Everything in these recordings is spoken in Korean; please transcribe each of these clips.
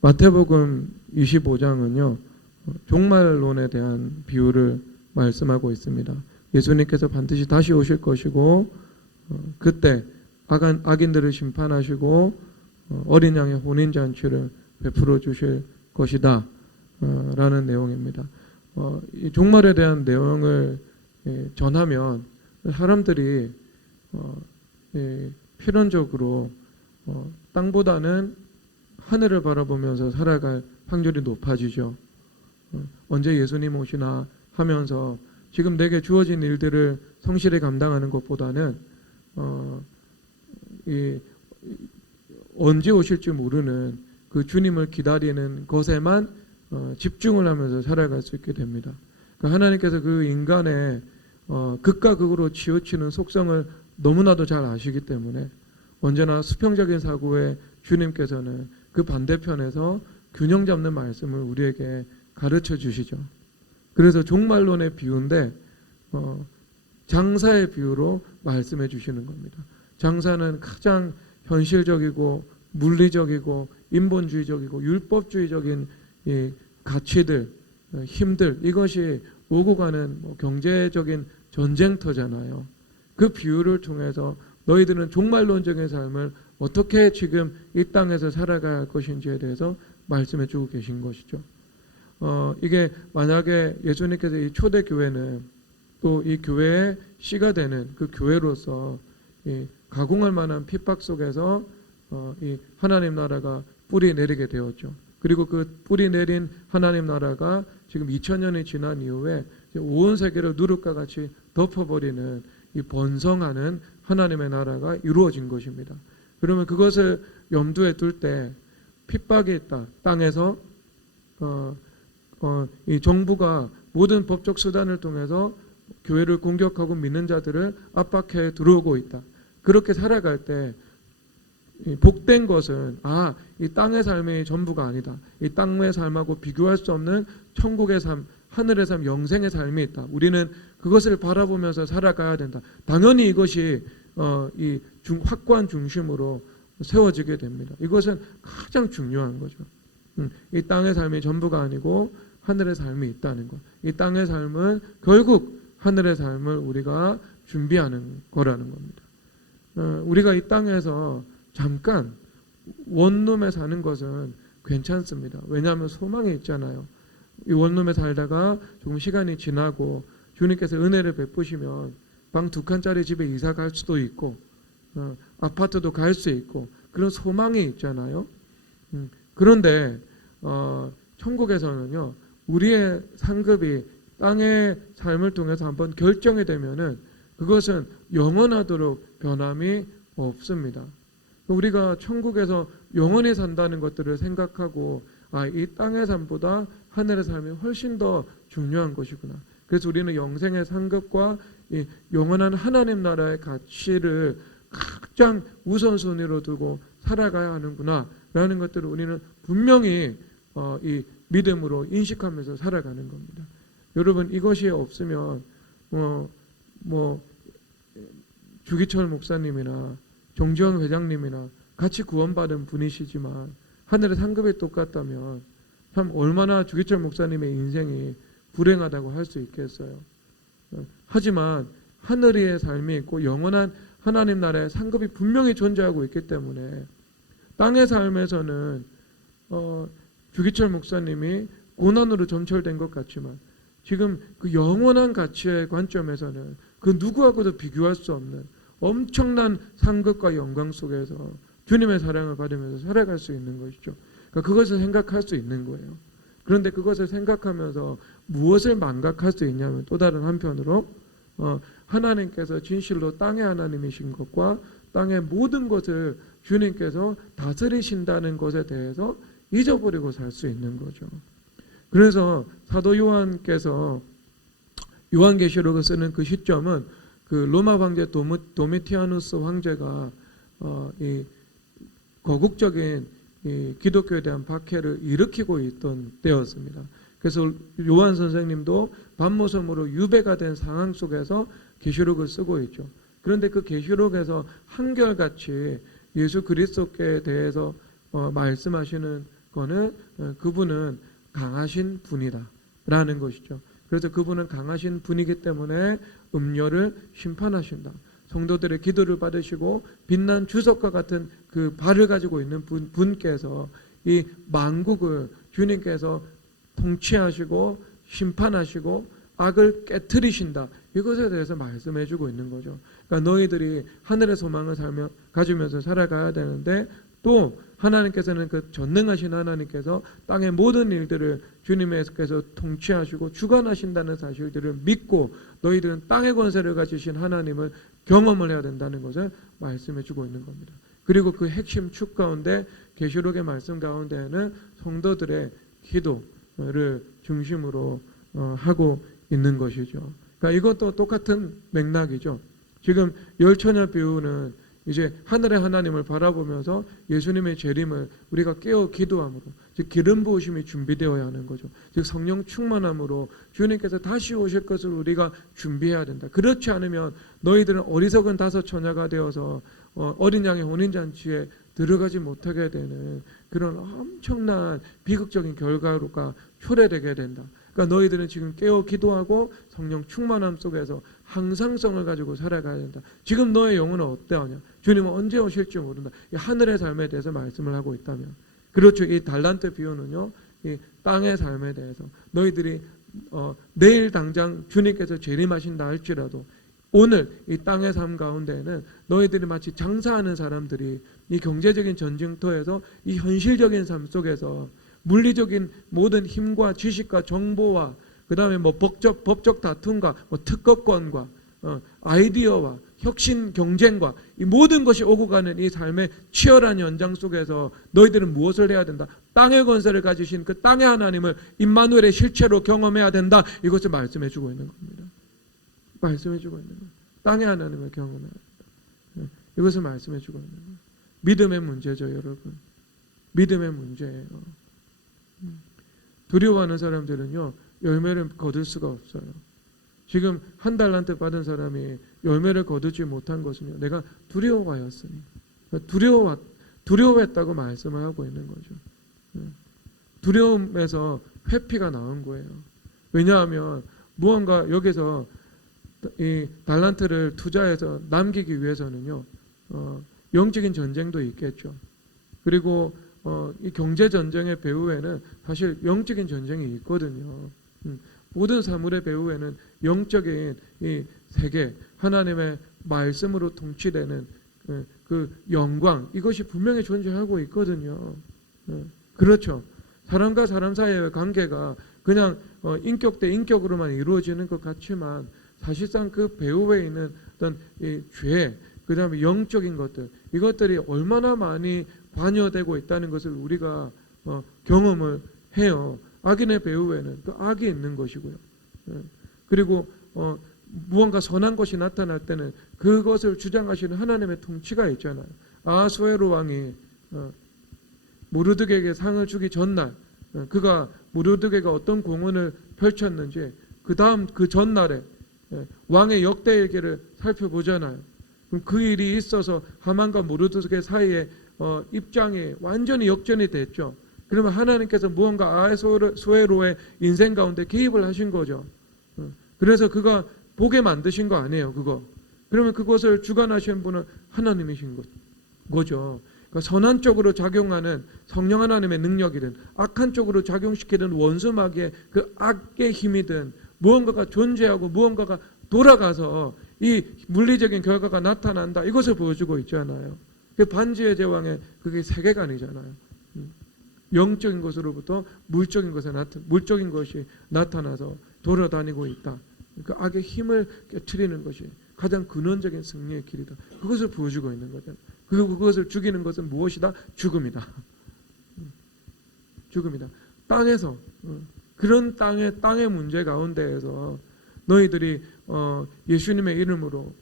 마태복음 25장은요. 종말론에 대한 비유를 말씀하고 있습니다. 예수님께서 반드시 다시 오실 것이고 그때 악인들을 심판하시고 어린 양의 혼인잔치를 베풀어 주실 것이다 라는 내용입니다. 이 종말에 대한 내용을 전하면 사람들이 필연적으로 땅보다는 하늘을 바라보면서 살아갈 확률이 높아지죠. 언제 예수님 오시나 하면서 지금 내게 주어진 일들을 성실히 감당하는 것보다는 언제 오실지 모르는 그 주님을 기다리는 것에만 집중을 하면서 살아갈 수 있게 됩니다. 그러니까 하나님께서 그 인간의 극과 극으로 치우치는 속성을 너무나도 잘 아시기 때문에 언제나 수평적인 사고의 주님께서는 그 반대편에서 균형 잡는 말씀을 우리에게 가르쳐 주시죠. 그래서 종말론의 비유인데 장사의 비유로 말씀해 주시는 겁니다. 장사는 가장 현실적이고 물리적이고 인본주의적이고 율법주의적인 이 가치들, 힘들 이것이 오고 가는 경제적인 전쟁터잖아요. 그 비유를 통해서 너희들은 종말론적인 삶을 어떻게 지금 이 땅에서 살아가야 할 것인지에 대해서 말씀해 주고 계신 것이죠. 이게 만약에 예수님께서 이 초대교회는 또 이 교회의 씨가 되는 그 교회로서 가공할 만한 핍박 속에서 이 하나님 나라가 뿌리 내리게 되었죠. 그리고 그 뿌리 내린 하나님 나라가 지금 2000년이 지난 이후에 온 세계를 누룩과 같이 덮어버리는 이 번성하는 하나님의 나라가 이루어진 것입니다. 그러면 그것을 염두에 둘 때 핍박이 있다. 땅에서 이 정부가 모든 법적 수단을 통해서 교회를 공격하고 믿는 자들을 압박해 들어오고 있다. 그렇게 살아갈 때 복된 것은 이 땅의 삶이 전부가 아니다. 이 땅의 삶하고 비교할 수 없는 천국의 삶, 하늘의 삶, 영생의 삶이 있다. 우리는 그것을 바라보면서 살아가야 된다. 당연히 이것이 이 확고한 중심으로 세워지게 됩니다. 이것은 가장 중요한 거죠. 이 땅의 삶이 전부가 아니고 하늘의 삶이 있다는 것. 이 땅의 삶은 결국 하늘의 삶을 우리가 준비하는 거라는 겁니다. 우리가 이 땅에서 잠깐 원룸에 사는 것은 괜찮습니다. 왜냐하면 소망이 있잖아요. 이 원룸에 살다가 조금 시간이 지나고 주님께서 은혜를 베푸시면 방 2칸짜리 집에 이사 갈 수도 있고 아파트도 갈 수 있고 그런 소망이 있잖아요. 그런데 천국에서는요. 우리의 상급이 땅의 삶을 통해서 한번 결정이 되면은 그것은 영원하도록 변함이 없습니다. 우리가 천국에서 영원히 산다는 것들을 생각하고 이 땅의 삶보다 하늘의 삶이 훨씬 더 중요한 것이구나. 그래서 우리는 영생의 상급과 이 영원한 하나님 나라의 가치를 가장 우선순위로 두고 살아가야 하는구나 라는 것들을 우리는 분명히 이 믿음으로 인식하면서 살아가는 겁니다. 여러분 이것이 없으면 주기철 목사님이나 정지영 회장님이나 같이 구원받은 분이시지만 하늘의 상급이 똑같다면 참 얼마나 주기철 목사님의 인생이 불행하다고 할 수 있겠어요. 하지만 하늘의 삶이 있고 영원한 하나님 나라의 상급이 분명히 존재하고 있기 때문에 땅의 삶에서는 주기철 목사님이 고난으로 점철된 것 같지만 지금 그 영원한 가치의 관점에서는 그 누구하고도 비교할 수 없는 엄청난 상급과 영광 속에서 주님의 사랑을 받으면서 살아갈 수 있는 것이죠. 그러니까 그것을 생각할 수 있는 거예요. 그런데 그것을 생각하면서 무엇을 망각할 수 있냐면 또 다른 한편으로 하나님께서 진실로 땅의 하나님이신 것과 땅의 모든 것을 주님께서 다스리신다는 것에 대해서 잊어버리고 살 수 있는 거죠. 그래서 사도 요한께서 요한계시록을 쓰는 그 시점은 그 로마 황제 도미티아누스 황제가 이 거국적인 이 기독교에 대한 박해를 일으키고 있던 때였습니다. 그래서 요한 선생님도 반모섬으로 유배가 된 상황 속에서 계시록을 쓰고 있죠. 그런데 그 계시록에서 한결같이 예수 그리스도께 대해서 말씀하시는 거는 그분은 강하신 분이다라는 것이죠. 그래서 그분은 강하신 분이기 때문에 음료를 심판하신다. 성도들의 기도를 받으시고 빛난 주석과 같은 그 발을 가지고 있는 분께서 이 만국을 주님께서 통치하시고 심판하시고 악을 깨트리신다. 이것에 대해서 말씀해주고 있는 거죠. 그러니까 너희들이 하늘의 소망을 가지면서 살아가야 되는데 또 하나님께서는 그 전능하신 하나님께서 땅의 모든 일들을 주님께서 통치하시고 주관하신다는 사실들을 믿고 너희들은 땅의 권세를 가지신 하나님을 경험을 해야 된다는 것을 말씀해주고 있는 겁니다. 그리고 그 핵심 축 가운데 계시록의 말씀 가운데에는 성도들의 기도를 중심으로 하고 있는 것이죠. 그러니까 이것도 똑같은 맥락이죠. 지금 열처녀 비유는 이제 하늘의 하나님을 바라보면서 예수님의 재림을 우리가 깨어 기도함으로, 즉 기름 부으심이 준비되어야 하는 거죠. 즉 성령 충만함으로 주님께서 다시 오실 것을 우리가 준비해야 된다. 그렇지 않으면 너희들은 어리석은 다섯 처녀가 되어서 어린 양의 혼인잔치에 들어가지 못하게 되는 그런 엄청난 비극적인 결과가 초래되게 된다. 그러니까 너희들은 지금 깨어 기도하고 성령 충만함 속에서 항상성을 가지고 살아가야 된다. 지금 너의 영혼은 어떠하냐? 주님은 언제 오실지 모른다. 이 하늘의 삶에 대해서 말씀을 하고 있다면, 그렇죠. 이 달란트 비유는요, 이 땅의 삶에 대해서 너희들이 내일 당장 주님께서 재림하신다 할지라도 오늘 이 땅의 삶 가운데에는 너희들이 마치 장사하는 사람들이 이 경제적인 전쟁터에서 이 현실적인 삶 속에서 물리적인 모든 힘과 지식과 정보와 그 다음에 뭐 법적 다툼과 뭐 특허권과 아이디어와 혁신 경쟁과 이 모든 것이 오고 가는 이 삶의 치열한 연장 속에서 너희들은 무엇을 해야 된다? 땅의 권세를 가지신 그 땅의 하나님을 임마누엘의 실체로 경험해야 된다. 이것을 말씀해 주고 있는 겁니다. 말씀해 주고 있는 거예요. 땅의 하나님을 경험해야 된다. 이것을 말씀해 주고 있는 거예요. 믿음의 문제죠, 여러분. 믿음의 문제예요. 두려워하는 사람들은요, 열매를 거둘 수가 없어요. 지금 한 달란트 받은 사람이 열매를 거두지 못한 것은요, 내가 두려워하였으니, 두려워했다고 말씀을 하고 있는 거죠. 두려움에서 회피가 나온 거예요. 왜냐하면 무언가 여기서 이 달란트를 투자해서 남기기 위해서는요, 영적인 전쟁도 있겠죠. 그리고 이 경제 전쟁의 배후에는 사실 영적인 전쟁이 있거든요. 모든 사물의 배후에는 영적인 이 세계, 하나님의 말씀으로 통치되는 그 영광, 이것이 분명히 존재하고 있거든요. 그렇죠. 사람과 사람 사이의 관계가 그냥 인격 대 인격으로만 이루어지는 것 같지만 사실상 그 배후에 있는 어떤 이 죄, 그 다음에 영적인 것들, 이것들이 얼마나 많이 관여되고 있다는 것을 우리가 경험을 해요. 악인의 배후에는 또 악이 있는 것이고요. 그리고 무언가 선한 것이 나타날 때는 그것을 주장하시는 하나님의 통치가 있잖아요. 아하수에로 왕이 모르드게에게 상을 주기 전날 그가 모르드게가 어떤 공헌을 펼쳤는지 그 다음 그 전날에 왕의 역대일기를 살펴보잖아요. 그럼 그 일이 있어서 하만과 모르드게 사이에 입장이 완전히 역전이 됐죠. 그러면 하나님께서 무언가 아하수에로의 인생 가운데 개입을 하신 거죠. 그래서 그가 보게 만드신 거 아니에요, 그거. 그러면 그것을 주관하시는 분은 하나님이신 거죠. 그러니까 선한 쪽으로 작용하는 성령 하나님의 능력이든 악한 쪽으로 작용시키는 원수 마귀의 그 악의 힘이든 무언가가 존재하고 무언가가 돌아가서 이 물리적인 결과가 나타난다. 이것을 보여주고 있잖아요. 그 반지의 제왕의 그게 세계관이잖아요. 영적인 것으로부터 물적인 것이 나타나서 돌아다니고 있다. 그 악의 힘을 깨트리는 것이 가장 근원적인 승리의 길이다. 그것을 보여주고 있는 거죠. 그리고 그것을 죽이는 것은 무엇이다? 죽음이다. 죽음이다. 땅에서 그런 땅의 문제 가운데에서 너희들이 예수님의 이름으로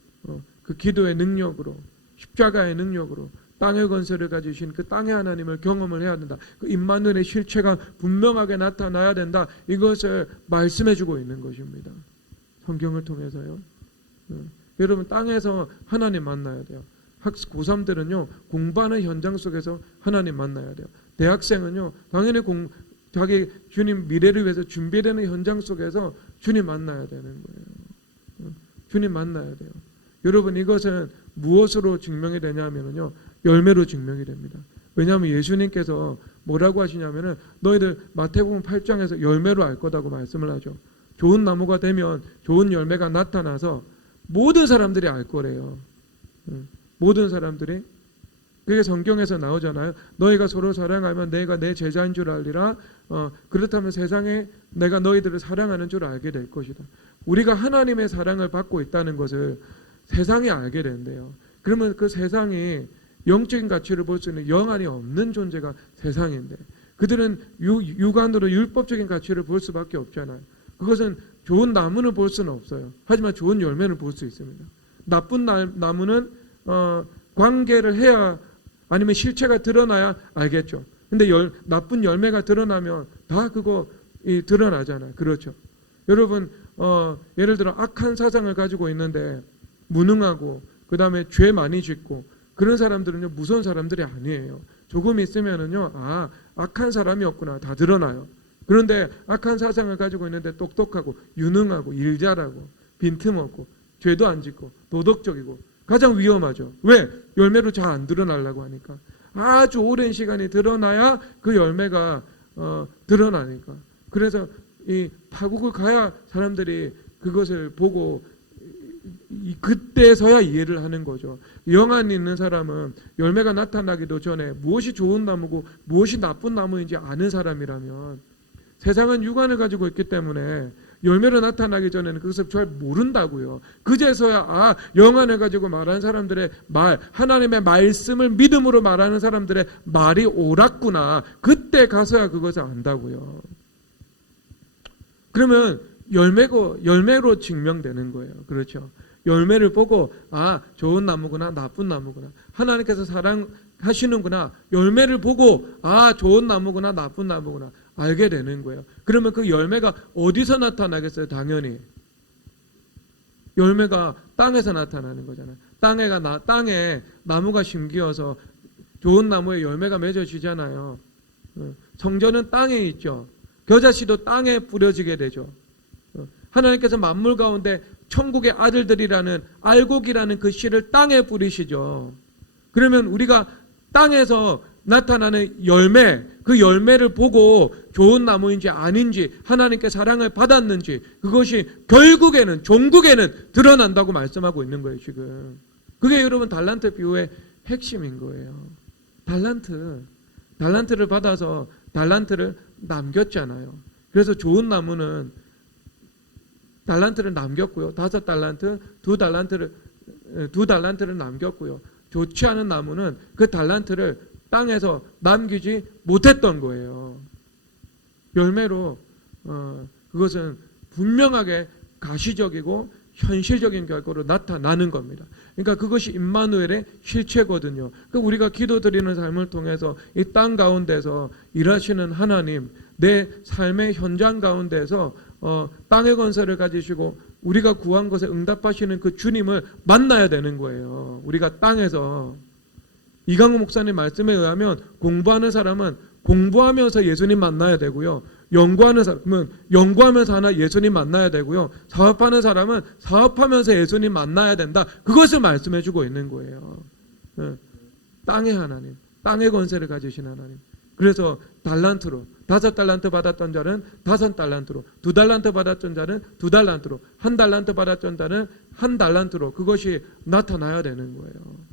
그 기도의 능력으로 십자가의 능력으로 땅의 건설을 가지신 그 땅의 하나님을 경험을 해야 된다. 그 임마누엘의 실체가 분명하게 나타나야 된다. 이것을 말씀해주고 있는 것입니다. 성경을 통해서요. 여러분 땅에서 하나님 만나야 돼요. 고3들은요 공부하는 현장 속에서 하나님 만나야 돼요. 대학생은요, 당연히 자기 주님 미래를 위해서 준비되는 현장 속에서 주님 만나야 되는 거예요. 주님 만나야 돼요. 여러분, 이것은 무엇으로 증명이 되냐면요, 열매로 증명이 됩니다. 왜냐하면 예수님께서 뭐라고 하시냐면은 너희들 마태복음 8장에서 열매로 알 거다고 말씀을 하죠. 좋은 나무가 되면 좋은 열매가 나타나서 모든 사람들이 알 거래요. 모든 사람들이. 그게 성경에서 나오잖아요. 너희가 서로 사랑하면 내가 내 제자인 줄 알리라. 그렇다면 세상에 내가 너희들을 사랑하는 줄 알게 될 것이다. 우리가 하나님의 사랑을 받고 있다는 것을 세상이 알게 된대요. 그러면 그 세상이 영적인 가치를 볼 수 있는 영안이 없는 존재가 세상인데, 그들은 육안으로 율법적인 가치를 볼 수밖에 없잖아요. 그것은 좋은 나무는 볼 수는 없어요. 하지만 좋은 열매는 볼 수 있습니다. 나쁜 나무는 관계를 해야, 아니면 실체가 드러나야 알겠죠. 근데 나쁜 열매가 드러나면 다 그거 드러나잖아요. 그렇죠. 여러분, 예를 들어 악한 사상을 가지고 있는데 무능하고 그 다음에 죄 많이 짓고 그런 사람들은요, 무서운 사람들이 아니에요. 조금 있으면은요, 악한 사람이었구나 다 드러나요. 그런데 악한 사상을 가지고 있는데 똑똑하고 유능하고 일 잘하고 빈틈없고 죄도 안 짓고 도덕적이고 가장 위험하죠. 왜? 열매로 잘 안 드러나려고 하니까. 아주 오랜 시간이 드러나야 그 열매가 드러나니까. 그래서 이 파국을 가야 사람들이 그것을 보고 그때서야 이해를 하는 거죠. 영안 있는 사람은 열매가 나타나기도 전에 무엇이 좋은 나무고 무엇이 나쁜 나무인지 아는 사람이라면, 세상은 육안을 가지고 있기 때문에 열매로 나타나기 전에는 그것을 잘 모른다고요. 그제서야 영안을 가지고 말하는 사람들의 말, 하나님의 말씀을 믿음으로 말하는 사람들의 말이 옳았구나. 그때 가서야 그것을 안다고요. 그러면 열매로 증명되는 거예요. 그렇죠. 열매를 보고 좋은 나무구나 나쁜 나무구나, 하나님께서 사랑하시는구나, 열매를 보고 좋은 나무구나 나쁜 나무구나 알게 되는 거예요. 그러면 그 열매가 어디서 나타나겠어요? 당연히 열매가 땅에서 나타나는 거잖아요. 땅에 나무가 심기어서 좋은 나무에 열매가 맺어지잖아요. 성전은 땅에 있죠. 겨자씨도 땅에 뿌려지게 되죠. 하나님께서 만물 가운데 천국의 아들들이라는 알곡이라는 그 씨를 땅에 뿌리시죠. 그러면 우리가 땅에서 나타나는 열매, 그 열매를 보고 좋은 나무인지 아닌지, 하나님께 사랑을 받았는지, 그것이 결국에는 종국에는 드러난다고 말씀하고 있는 거예요. 지금 그게 여러분 달란트 비유의 핵심인 거예요. 달란트를 받아서 달란트를 남겼잖아요. 그래서 좋은 나무는 달란트를 남겼고요. 5달란트, 2달란트를 남겼고요. 좋지 않은 나무는 그 달란트를 땅에서 남기지 못했던 거예요. 열매로 그것은 분명하게 가시적이고 현실적인 결과로 나타나는 겁니다. 그러니까 그것이 임마누엘의 실체거든요. 그러니까 우리가 기도드리는 삶을 통해서 이 땅 가운데서 일하시는 하나님, 내 삶의 현장 가운데서 땅의 건설을 가지시고 우리가 구한 것에 응답하시는 그 주님을 만나야 되는 거예요. 우리가 땅에서. 이강우 목사님 말씀에 의하면 공부하는 사람은 공부하면서 예수님 만나야 되고요. 연구하는 사람은 연구하면서 하나 예수님 만나야 되고요. 사업하는 사람은 사업하면서 예수님 만나야 된다. 그것을 말씀해 주고 있는 거예요. 땅의 하나님, 땅의 건설을 가지신 하나님. 그래서 달란트로 5달란트 받았던 자는 5달란트로, 2달란트 받았던 자는 2달란트로, 1달란트 받았던 자는 1달란트로 그것이 나타나야 되는 거예요.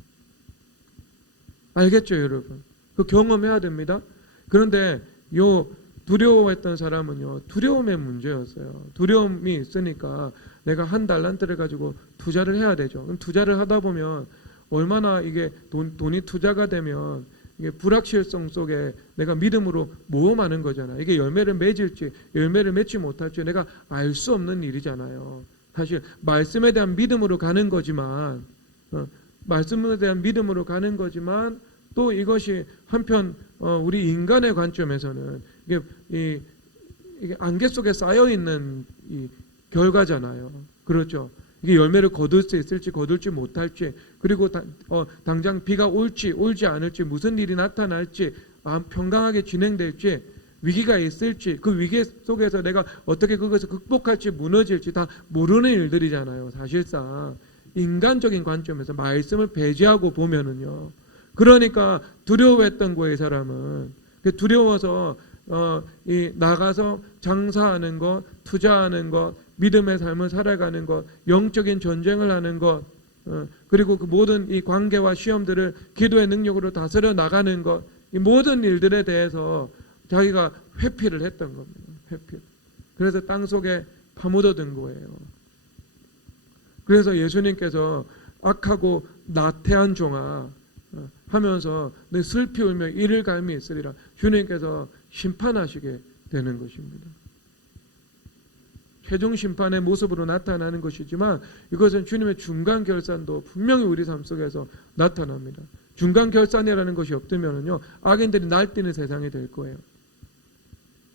알겠죠, 여러분? 그 경험해야 됩니다. 그런데 요 두려워했던 사람은요, 두려움의 문제였어요. 두려움이 있으니까 내가 1달란트를 가지고 투자를 해야 되죠. 그럼 투자를 하다 보면 얼마나 이게 돈이 투자가 되면 이게 불확실성 속에 내가 믿음으로 모험하는 거잖아요. 이게 열매를 맺을지 열매를 맺지 못할지 내가 알 수 없는 일이잖아요. 사실 말씀에 대한 믿음으로 가는 거지만 말씀에 대한 믿음으로 가는 거지만 또 이것이 한편 우리 인간의 관점에서는 이게 안개 속에 쌓여 있는 이 결과잖아요. 그렇죠. 이게 열매를 거둘 수 있을지 거둘지 못할지, 그리고 당장 비가 올지 않을지, 무슨 일이 나타날지 평강하게 진행될지, 위기가 있을지, 그 위기 속에서 내가 어떻게 그것을 극복할지, 무너질지 다 모르는 일들이잖아요. 사실상 인간적인 관점에서 말씀을 배제하고 보면은요. 그러니까 두려워했던 거예요. 이 사람은 두려워서 나가서 장사하는 것, 투자하는 것, 믿음의 삶을 살아가는 것, 영적인 전쟁을 하는 것, 그리고 그 모든 이 관계와 시험들을 기도의 능력으로 다스려 나가는 것, 이 모든 일들에 대해서 자기가 회피를 했던 겁니다. 회피. 그래서 땅 속에 파묻어든 거예요. 그래서 예수님께서 악하고 나태한 종아 하면서 내 슬피 울며 이를 갈미 있으리라, 주님께서 심판하시게 되는 것입니다. 최종 심판의 모습으로 나타나는 것이지만 이것은 주님의 중간 결산도 분명히 우리 삶 속에서 나타납니다. 중간 결산이라는 것이 없으면요, 악인들이 날뛰는 세상이 될 거예요.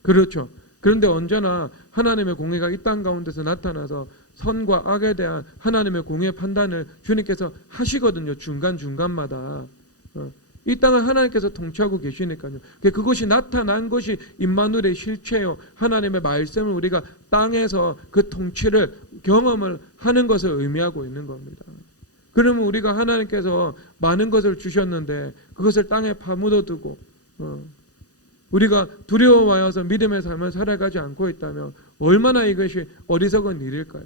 그렇죠. 그런데 언제나 하나님의 공의가 이 땅 가운데서 나타나서 선과 악에 대한 하나님의 공의의 판단을 주님께서 하시거든요. 중간마다. 이 땅을 하나님께서 통치하고 계시니까요. 그것이 나타난 것이 임마누엘의 실체요. 하나님의 말씀을 우리가 땅에서 그 통치를 경험을 하는 것을 의미하고 있는 겁니다. 그러면 우리가 하나님께서 많은 것을 주셨는데 그것을 땅에 파묻어두고 우리가 두려워하여서 믿음의 삶을 살아가지 않고 있다면 얼마나 이것이 어리석은 일일까요?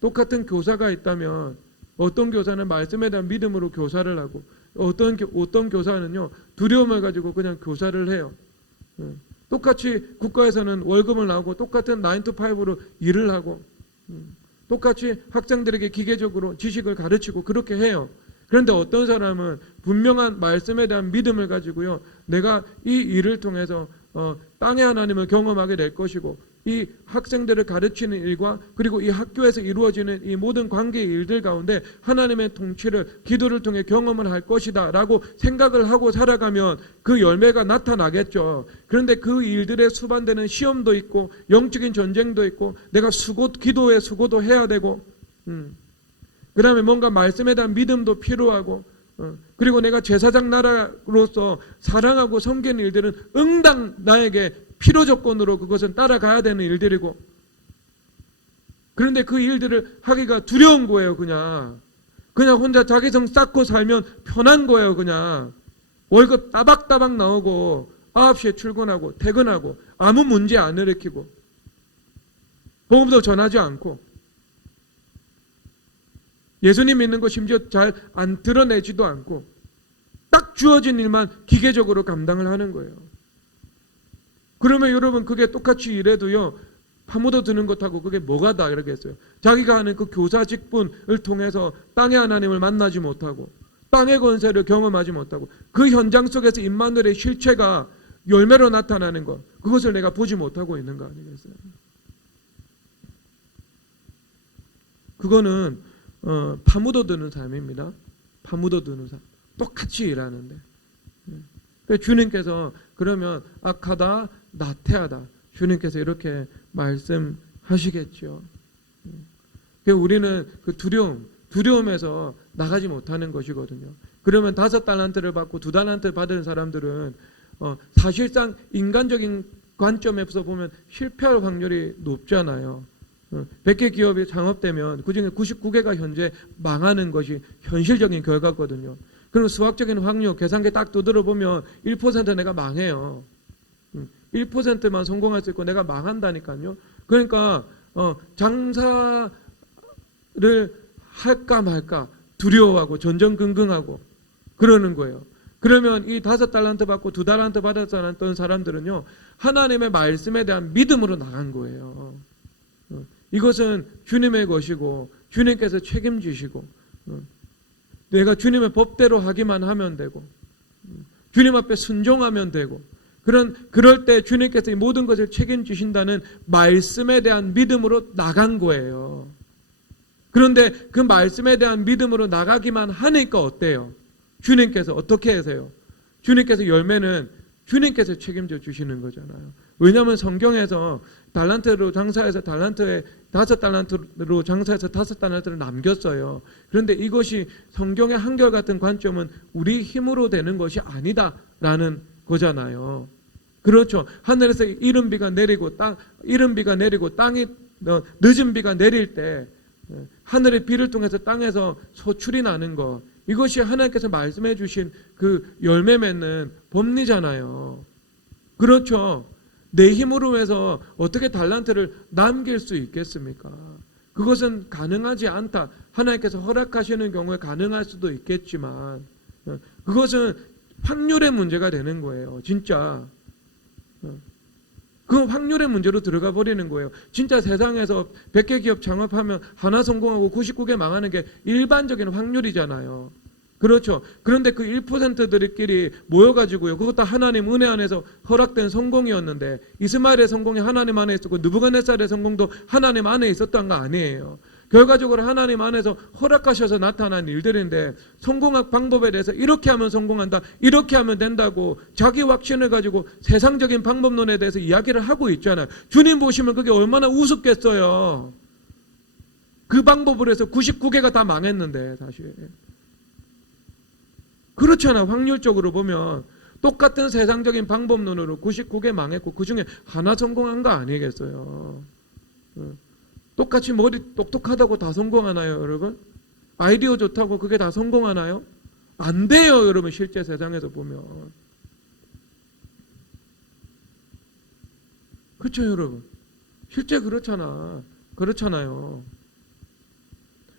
똑같은 교사가 있다면 어떤 교사는 말씀에 대한 믿음으로 교사를 하고 어떤 교사는요 두려움을 가지고 그냥 교사를 해요. 똑같이 국가에서는 월급을 나오고 똑같은 9to5로 일을 하고 똑같이 학생들에게 기계적으로 지식을 가르치고 그렇게 해요. 그런데 어떤 사람은 분명한 말씀에 대한 믿음을 가지고요, 내가 이 일을 통해서 땅의 하나님을 경험하게 될 것이고 이 학생들을 가르치는 일과 그리고 이 학교에서 이루어지는 이 모든 관계의 일들 가운데 하나님의 통치를 기도를 통해 경험을 할 것이다 라고 생각을 하고 살아가면 그 열매가 나타나겠죠. 그런데 그 일들에 수반되는 시험도 있고 영적인 전쟁도 있고 내가 기도에 수고도 해야 되고 그 다음에 뭔가 말씀에 대한 믿음도 필요하고 그리고 내가 제사장 나라로서 사랑하고 섬기는 일들은 응당 나에게 필요 조건으로 그것은 따라가야 되는 일들이고, 그런데 그 일들을 하기가 두려운 거예요. 그냥 혼자 자기 성 쌓고 살면 편한 거예요. 그냥 월급 따박따박 나오고 9시에 출근하고 퇴근하고 아무 문제 안 일으키고 복음도 전하지 않고 예수님 믿는 거 심지어 잘 안 드러내지도 않고 딱 주어진 일만 기계적으로 감당을 하는 거예요. 그러면 여러분 그게 똑같이 일해도요 파묻어 드는 것하고 그게 뭐가 다르겠어요? 자기가 하는 그 교사 직분을 통해서 땅의 하나님을 만나지 못하고 땅의 권세를 경험하지 못하고 그 현장 속에서 임마누엘의 실체가 열매로 나타나는 것, 그것을 내가 보지 못하고 있는 거 아니겠어요? 그거는 파묻어 드는 삶입니다. 파묻어 드는 삶. 똑같이 일하는데 주님께서 그러면 악하다 나태하다 주님께서 이렇게 말씀하시겠죠. 우리는 그 두려움에서 나가지 못하는 것이거든요. 그러면 5달란트를 받고 2달란트를 받은 사람들은 사실상 인간적인 관점에서 보면 실패할 확률이 높잖아요. 100개 기업이 창업되면 그중에 99개가 현재 망하는 것이 현실적인 결과거든요. 그럼 수학적인 확률 계산기 딱 두드려 보면 1% 내가 망해요. 1%만 성공할 수 있고 내가 망한다니까요. 그러니까 장사를 할까 말까 두려워하고 전전긍긍하고 그러는 거예요. 그러면 이 5달란트 받고 2달란트 받았던 사람들은요 하나님의 말씀에 대한 믿음으로 나간 거예요. 이것은 주님의 것이고 주님께서 책임지시고 내가 주님의 법대로 하기만 하면 되고 주님 앞에 순종하면 되고 그럴 때 주님께서 이 모든 것을 책임지신다는 말씀에 대한 믿음으로 나간 거예요. 그런데 그 말씀에 대한 믿음으로 나가기만 하니까 어때요? 주님께서 어떻게 하세요? 주님께서 열매는 주님께서 책임져 주시는 거잖아요. 왜냐하면 성경에서 달란트로 장사해서 달란트에 5달란트로 장사해서 5달란트를 남겼어요. 그런데 이것이 성경의 한결같은 관점은 우리 힘으로 되는 것이 아니다라는 거잖아요. 그렇죠. 하늘에서 이른 비가 내리고 땅이 늦은 비가 내릴 때 하늘의 비를 통해서 땅에서 소출이 나는 것, 이것이 하나님께서 말씀해 주신 그 열매 맺는 법리잖아요. 그렇죠. 내 힘으로 해서 어떻게 달란트를 남길 수 있겠습니까? 그것은 가능하지 않다. 하나님께서 허락하시는 경우에 가능할 수도 있겠지만 그것은 확률의 문제가 되는 거예요. 진짜. 그 확률의 문제로 들어가 버리는 거예요. 진짜 세상에서 100개 기업 창업하면 하나 성공하고 99개 망하는 게 일반적인 확률이잖아요. 그렇죠. 그런데 그 1%들끼리 모여가지고요, 그것도 하나님 은혜 안에서 허락된 성공이었는데, 이스마엘의 성공이 하나님 안에 있었고 느부갓네살의 성공도 하나님 안에 있었던 거 아니에요. 결과적으로 하나님 안에서 허락하셔서 나타난 일들인데, 성공학 방법에 대해서 이렇게 하면 성공한다, 이렇게 하면 된다고 자기 확신을 가지고 세상적인 방법론에 대해서 이야기를 하고 있잖아요. 주님 보시면 그게 얼마나 우습겠어요. 그 방법으로 해서 99개가 다 망했는데 사실. 그렇잖아요. 확률적으로 보면 똑같은 세상적인 방법론으로 99개 망했고 그 중에 하나 성공한 거 아니겠어요. 똑같이 머리 똑똑하다고 다 성공하나요, 여러분? 아이디어 좋다고 그게 다 성공하나요? 안 돼요, 여러분. 실제 세상에서 보면. 그렇죠, 여러분. 실제 그렇잖아요.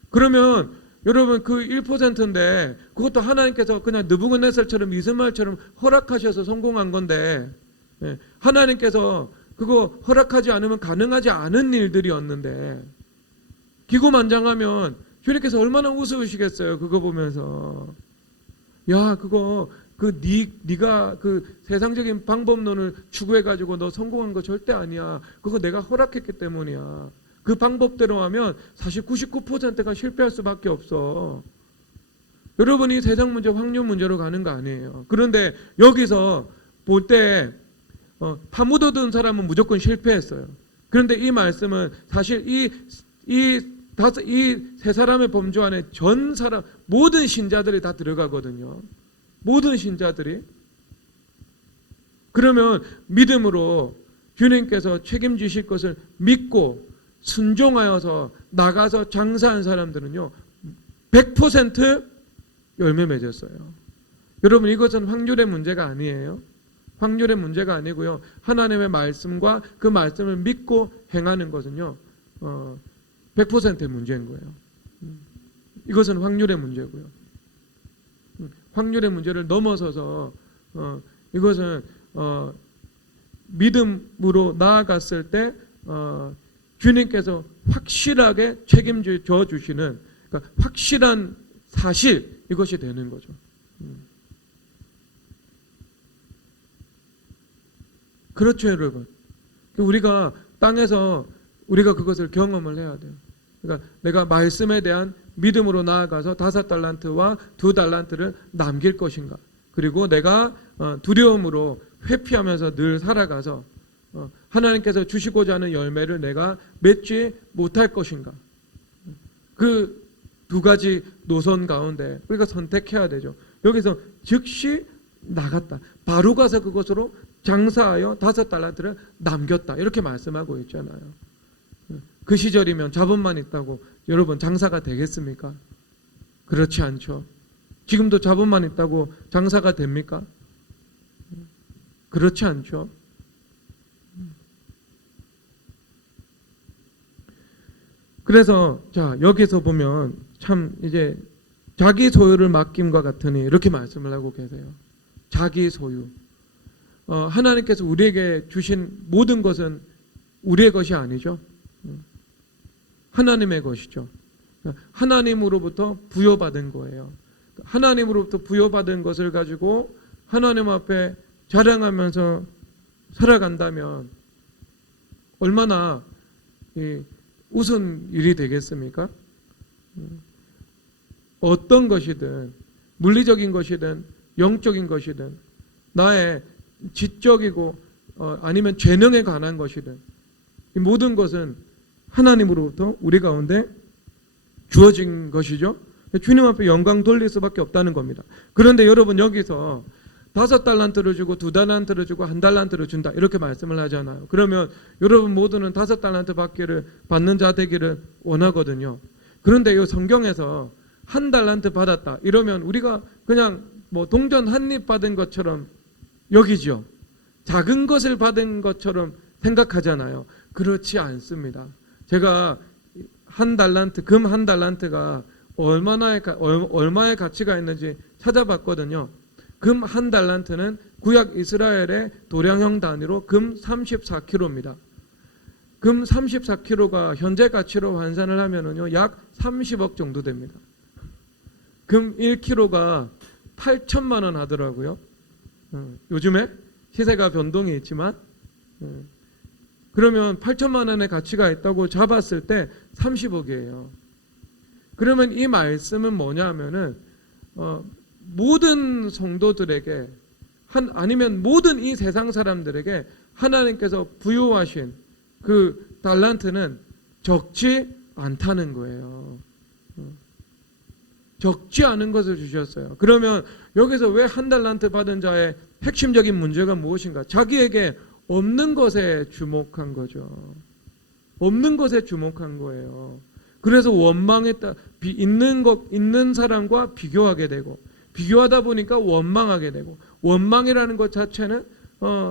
그러면 여러분 그 1%인데 그것도 하나님께서 그냥 느부갓네살처럼 이스마엘처럼 허락하셔서 성공한 건데, 하나님께서 그거 허락하지 않으면 가능하지 않은 일들이었는데, 기고만장하면 주님께서 얼마나 우스우시겠어요. 그거 보면서. 야, 그거 네가 그 세상적인 방법론을 추구해가지고 너 성공한 거 절대 아니야. 그거 내가 허락했기 때문이야. 그 방법대로 하면 사실 99%가 실패할 수밖에 없어. 여러분이 세상 문제, 확률 문제로 가는 거 아니에요. 그런데 여기서 볼 때 파묻어둔 사람은 무조건 실패했어요. 그런데 이 말씀은 사실 이 세 사람의 범주 안에 전 사람, 모든 신자들이 다 들어가거든요. 모든 신자들이. 그러면 믿음으로 주님께서 책임지실 것을 믿고 순종하여서 나가서 장사한 사람들은요 100% 열매 맺었어요. 여러분, 이것은 확률의 문제가 아니에요. 확률의 문제가 아니고요, 하나님의 말씀과 그 말씀을 믿고 행하는 것은요 100%의 문제인 거예요. 이것은 확률의 문제고요. 확률의 문제를 넘어서서 이것은 믿음으로 나아갔을 때 주님께서 확실하게 책임져 주시는, 그러니까 확실한 사실, 이것이 되는 거죠. 그렇죠, 여러분. 우리가 땅에서 우리가 그것을 경험을 해야 돼요. 그러니까 내가 말씀에 대한 믿음으로 나아가서 5달란트와 2달란트를 남길 것인가, 그리고 내가 두려움으로 회피하면서 늘 살아가서 하나님께서 주시고자 하는 열매를 내가 맺지 못할 것인가. 그 두 가지 노선 가운데 우리가 선택해야 되죠. 여기서 즉시 나갔다, 바로 가서 그것으로 장사하여 5달란트를 남겼다, 이렇게 말씀하고 있잖아요. 그 시절이면 자본만 있다고 여러분 장사가 되겠습니까? 그렇지 않죠. 지금도 자본만 있다고 장사가 됩니까? 그렇지 않죠. 그래서 자, 여기서 보면 참 이제 자기 소유를 맡김과 같으니 이렇게 말씀을 하고 계세요. 자기 소유. 하나님께서 우리에게 주신 모든 것은 우리의 것이 아니죠. 하나님의 것이죠. 하나님으로부터 부여받은 거예요. 하나님으로부터 부여받은 것을 가지고 하나님 앞에 자랑하면서 살아간다면 얼마나 우스운 일이 되겠습니까? 어떤 것이든, 물리적인 것이든 영적인 것이든, 나의 지적이고 아니면 재능에 관한 것이든 이 모든 것은 하나님으로부터 우리 가운데 주어진 것이죠. 주님 앞에 영광 돌릴 수밖에 없다는 겁니다. 그런데 여러분 여기서 5달란트를 주고 2달란트를 주고 1달란트를 준다 이렇게 말씀을 하잖아요. 그러면 여러분 모두는 5달란트 받는 자 되기를 원하거든요. 그런데 이 성경에서 1달란트 받았다 이러면 우리가 그냥 뭐 동전 한 입 받은 것처럼 여기죠. 작은 것을 받은 것처럼 생각하잖아요. 그렇지 않습니다. 제가 금 1달란트가 얼마의 가치가 있는지 찾아봤거든요. 금 1달란트는 구약 이스라엘의 도량형 단위로 금 34kg입니다. 금 34kg가 현재 가치로 환산을 하면은요, 약 30억 정도 됩니다. 금 1kg가 8천만 원 하더라고요. 요즘에 시세가 변동이 있지만, 그러면 8천만 원의 가치가 있다고 잡았을 때 30억이에요. 그러면 이 말씀은 뭐냐 하면은, 모든 성도들에게, 아니면 모든 이 세상 사람들에게 하나님께서 부여하신 그 달란트는 적지 않다는 거예요. 적지 않은 것을 주셨어요. 그러면 여기서 왜 1달란트 받은 자의 핵심적인 문제가 무엇인가? 자기에게 없는 것에 주목한 거죠. 없는 것에 주목한 거예요. 그래서 원망했다. 있는 사람과 비교하게 되고, 비교하다 보니까 원망하게 되고, 원망이라는 것 자체는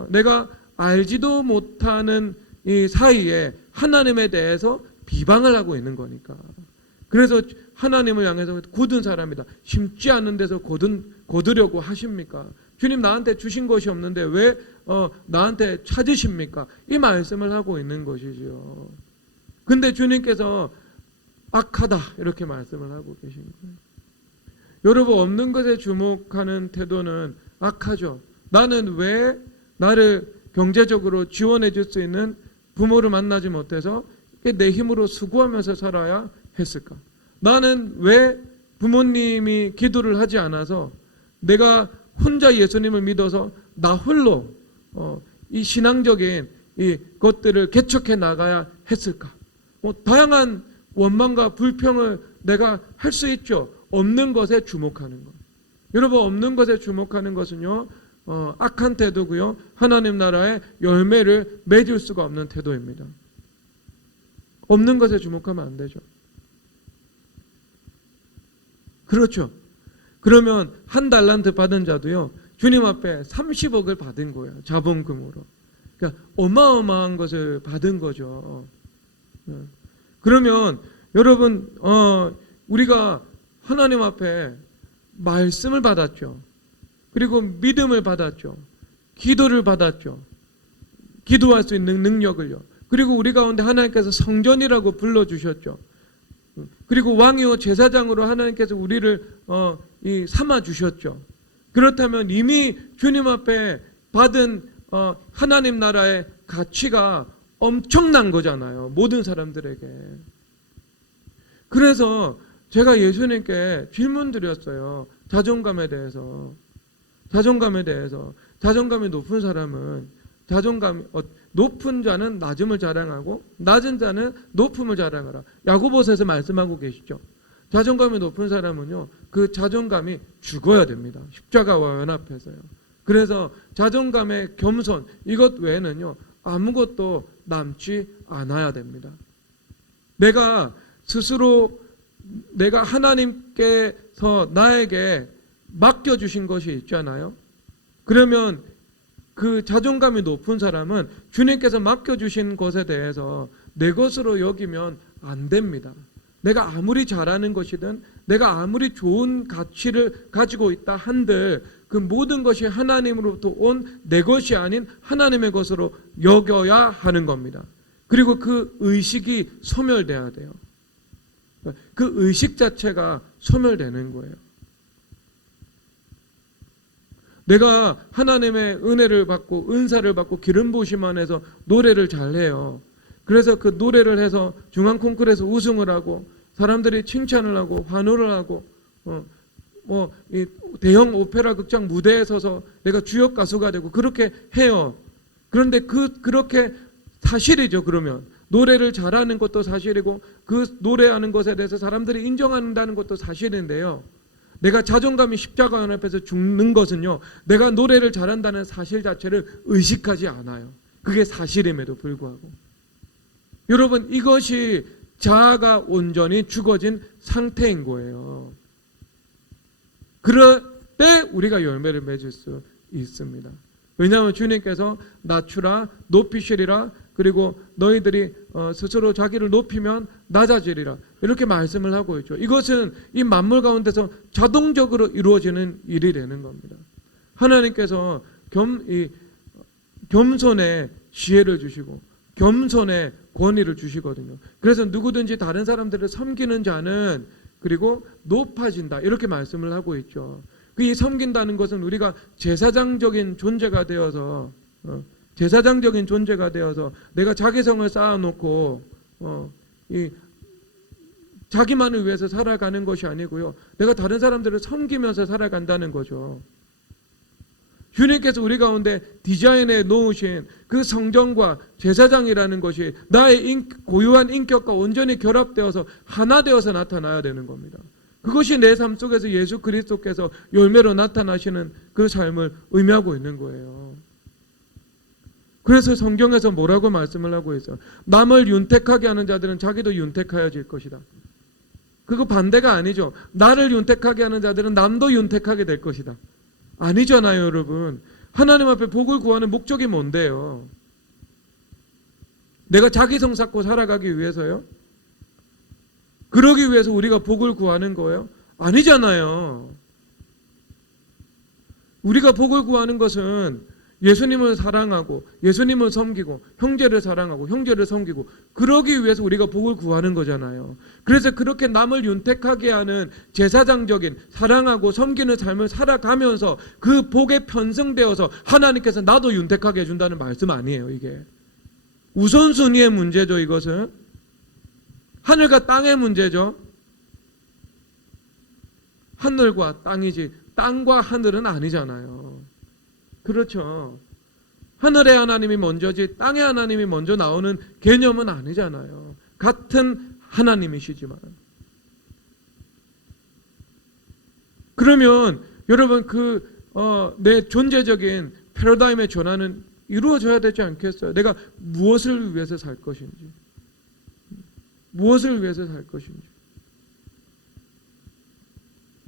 내가 알지도 못하는 이 사이에 하나님에 대해서 비방을 하고 있는 거니까. 그래서 하나님을 향해서 굳은 사람이다. 심지 않은 데서 거두려고 하십니까? 주님 나한테 주신 것이 없는데 왜 나한테 찾으십니까? 이 말씀을 하고 있는 것이지요. 근데 주님께서 악하다 이렇게 말씀을 하고 계신 거예요. 여러분 없는 것에 주목하는 태도는 악하죠. 나는 왜 나를 경제적으로 지원해 줄 수 있는 부모를 만나지 못해서 내 힘으로 수고하면서 살아야 했을까? 나는 왜 부모님이 기도를 하지 않아서 내가 혼자 예수님을 믿어서 나 홀로 이 신앙적인 이 것들을 개척해 나가야 했을까? 다양한 원망과 불평을 내가 할 수 있죠. 없는 것에 주목하는 것. 여러분 없는 것에 주목하는 것은요, 악한 태도고요. 하나님 나라의 열매를 맺을 수가 없는 태도입니다. 없는 것에 주목하면 안 되죠. 그렇죠. 그러면 1달란트 받은 자도요, 주님 앞에 30억을 받은 거예요. 자본금으로. 그러니까 어마어마한 것을 받은 거죠. 그러면 여러분 우리가 하나님 앞에 말씀을 받았죠. 그리고 믿음을 받았죠. 기도를 받았죠. 기도할 수 있는 능력을요. 그리고 우리 가운데 하나님께서 성전이라고 불러주셨죠. 그리고 왕이요 제사장으로 하나님께서 우리를 삼아 주셨죠. 그렇다면 이미 주님 앞에 받은 하나님 나라의 가치가 엄청난 거잖아요. 모든 사람들에게. 그래서 제가 예수님께 질문 드렸어요. 자존감에 대해서. 자존감이 높은 사람은 높은 자는 낮음을 자랑하고 낮은 자는 높음을 자랑하라. 야고보서에서 말씀하고 계시죠. 자존감이 높은 사람은요, 그 자존감이 죽어야 됩니다. 십자가와 연합해서요. 그래서 자존감의 겸손, 이것 외에는요, 아무것도 남지 않아야 됩니다. 내가 하나님께서 나에게 맡겨주신 것이 있잖아요. 그러면 그 자존감이 높은 사람은 주님께서 맡겨주신 것에 대해서 내 것으로 여기면 안 됩니다. 내가 아무리 잘하는 것이든 내가 아무리 좋은 가치를 가지고 있다 한들 그 모든 것이 하나님으로부터 온 내 것이 아닌 하나님의 것으로 여겨야 하는 겁니다. 그리고 그 의식이 소멸돼야 돼요. 그 의식 자체가 소멸되는 거예요. 내가 하나님의 은혜를 받고 은사를 받고 기름 부으심 안에서 노래를 잘해요. 그래서 그 노래를 해서 중앙 콩쿠르에서 우승을 하고 사람들이 칭찬을 하고 환호를 하고 이 대형 오페라 극장 무대에 서서 내가 주역 가수가 되고 그렇게 해요. 그런데 그렇게 사실이죠. 그러면 노래를 잘하는 것도 사실이고 그 노래하는 것에 대해서 사람들이 인정한다는 것도 사실인데요. 내가 자존감이 십자가 앞에서 죽는 것은요, 내가 노래를 잘한다는 사실 자체를 의식하지 않아요. 그게 사실임에도 불구하고. 여러분, 이것이 자아가 온전히 죽어진 상태인 거예요. 그럴 때 우리가 열매를 맺을 수 있습니다. 왜냐하면 주님께서 낮추라 높이시리라, 그리고 너희들이 스스로 자기를 높이면 낮아지리라, 이렇게 말씀을 하고 있죠. 이것은 이 만물 가운데서 자동적으로 이루어지는 일이 되는 겁니다. 하나님께서 겸손의 지혜를 주시고 겸손의 권위를 주시거든요. 그래서 누구든지 다른 사람들을 섬기는 자는 그리고 높아진다, 이렇게 말씀을 하고 있죠. 이 섬긴다는 것은 우리가 제사장적인 존재가 되어서 내가 자기성을 쌓아놓고 자기만을 위해서 살아가는 것이 아니고요, 내가 다른 사람들을 섬기면서 살아간다는 거죠. 주님께서 우리 가운데 디자인해 놓으신 그 성정과 제사장이라는 것이 나의 고유한 인격과 온전히 결합되어서 하나 되어서 나타나야 되는 겁니다. 그것이 내 삶 속에서 예수 그리스도께서 열매로 나타나시는 그 삶을 의미하고 있는 거예요. 그래서 성경에서 뭐라고 말씀을 하고 있어요? 남을 윤택하게 하는 자들은 자기도 윤택하여질 것이다. 그거 반대가 아니죠. 나를 윤택하게 하는 자들은 남도 윤택하게 될 것이다. 아니잖아요, 여러분. 하나님 앞에 복을 구하는 목적이 뭔데요? 내가 자기성 쌓고 살아가기 위해서요? 그러기 위해서 우리가 복을 구하는 거예요? 아니잖아요. 우리가 복을 구하는 것은 예수님을 사랑하고 예수님을 섬기고 형제를 사랑하고 형제를 섬기고 그러기 위해서 우리가 복을 구하는 거잖아요. 그래서 그렇게 남을 윤택하게 하는 제사장적인 사랑하고 섬기는 삶을 살아가면서 그 복에 편승되어서 하나님께서 나도 윤택하게 해준다는 말씀 아니에요. 이게 우선순위의 문제죠. 이것은 하늘과 땅의 문제죠. 하늘과 땅이지 땅과 하늘은 아니잖아요. 그렇죠. 하늘의 하나님이 먼저지 땅의 하나님이 먼저 나오는 개념은 아니잖아요. 같은 하나님이시지만. 그러면 여러분 내 존재적인 패러다임의 전환은 이루어져야 되지 않겠어요? 내가 무엇을 위해서 살 것인지, 무엇을 위해서 살 것인지.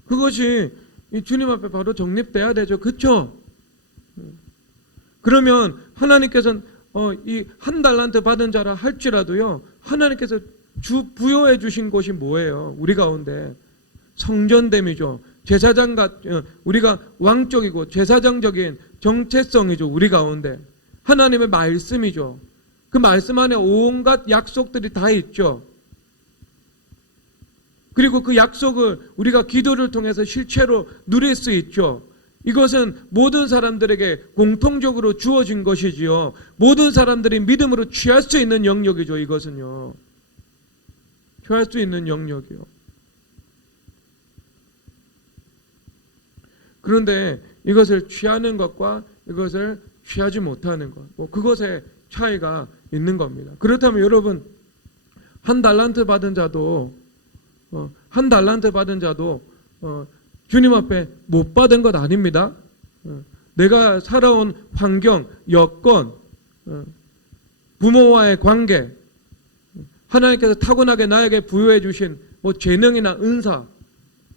그것이 이 주님 앞에 바로 정립돼야 되죠. 그렇죠? 그러면 하나님께서는 이 한 달란트 받은 자라 할지라도요, 하나님께서 부여해 주신 것이 뭐예요? 우리 가운데 성전됨이죠. 우리가 왕적이고 제사장적인 정체성이죠. 우리 가운데 하나님의 말씀이죠. 그 말씀 안에 온갖 약속들이 다 있죠. 그리고 그 약속을 우리가 기도를 통해서 실체로 누릴 수 있죠. 이것은 모든 사람들에게 공통적으로 주어진 것이지요. 모든 사람들이 믿음으로 취할 수 있는 영역이죠. 이것은요. 취할 수 있는 영역이요. 그런데 이것을 취하는 것과 이것을 취하지 못하는 것, 그것에 차이가 있는 겁니다. 그렇다면 여러분, 한 달란트 받은 자도 주님 앞에 못 받은 것 아닙니다. 내가 살아온 환경, 여건, 부모와의 관계, 하나님께서 타고나게 나에게 부여해 주신 재능이나 은사,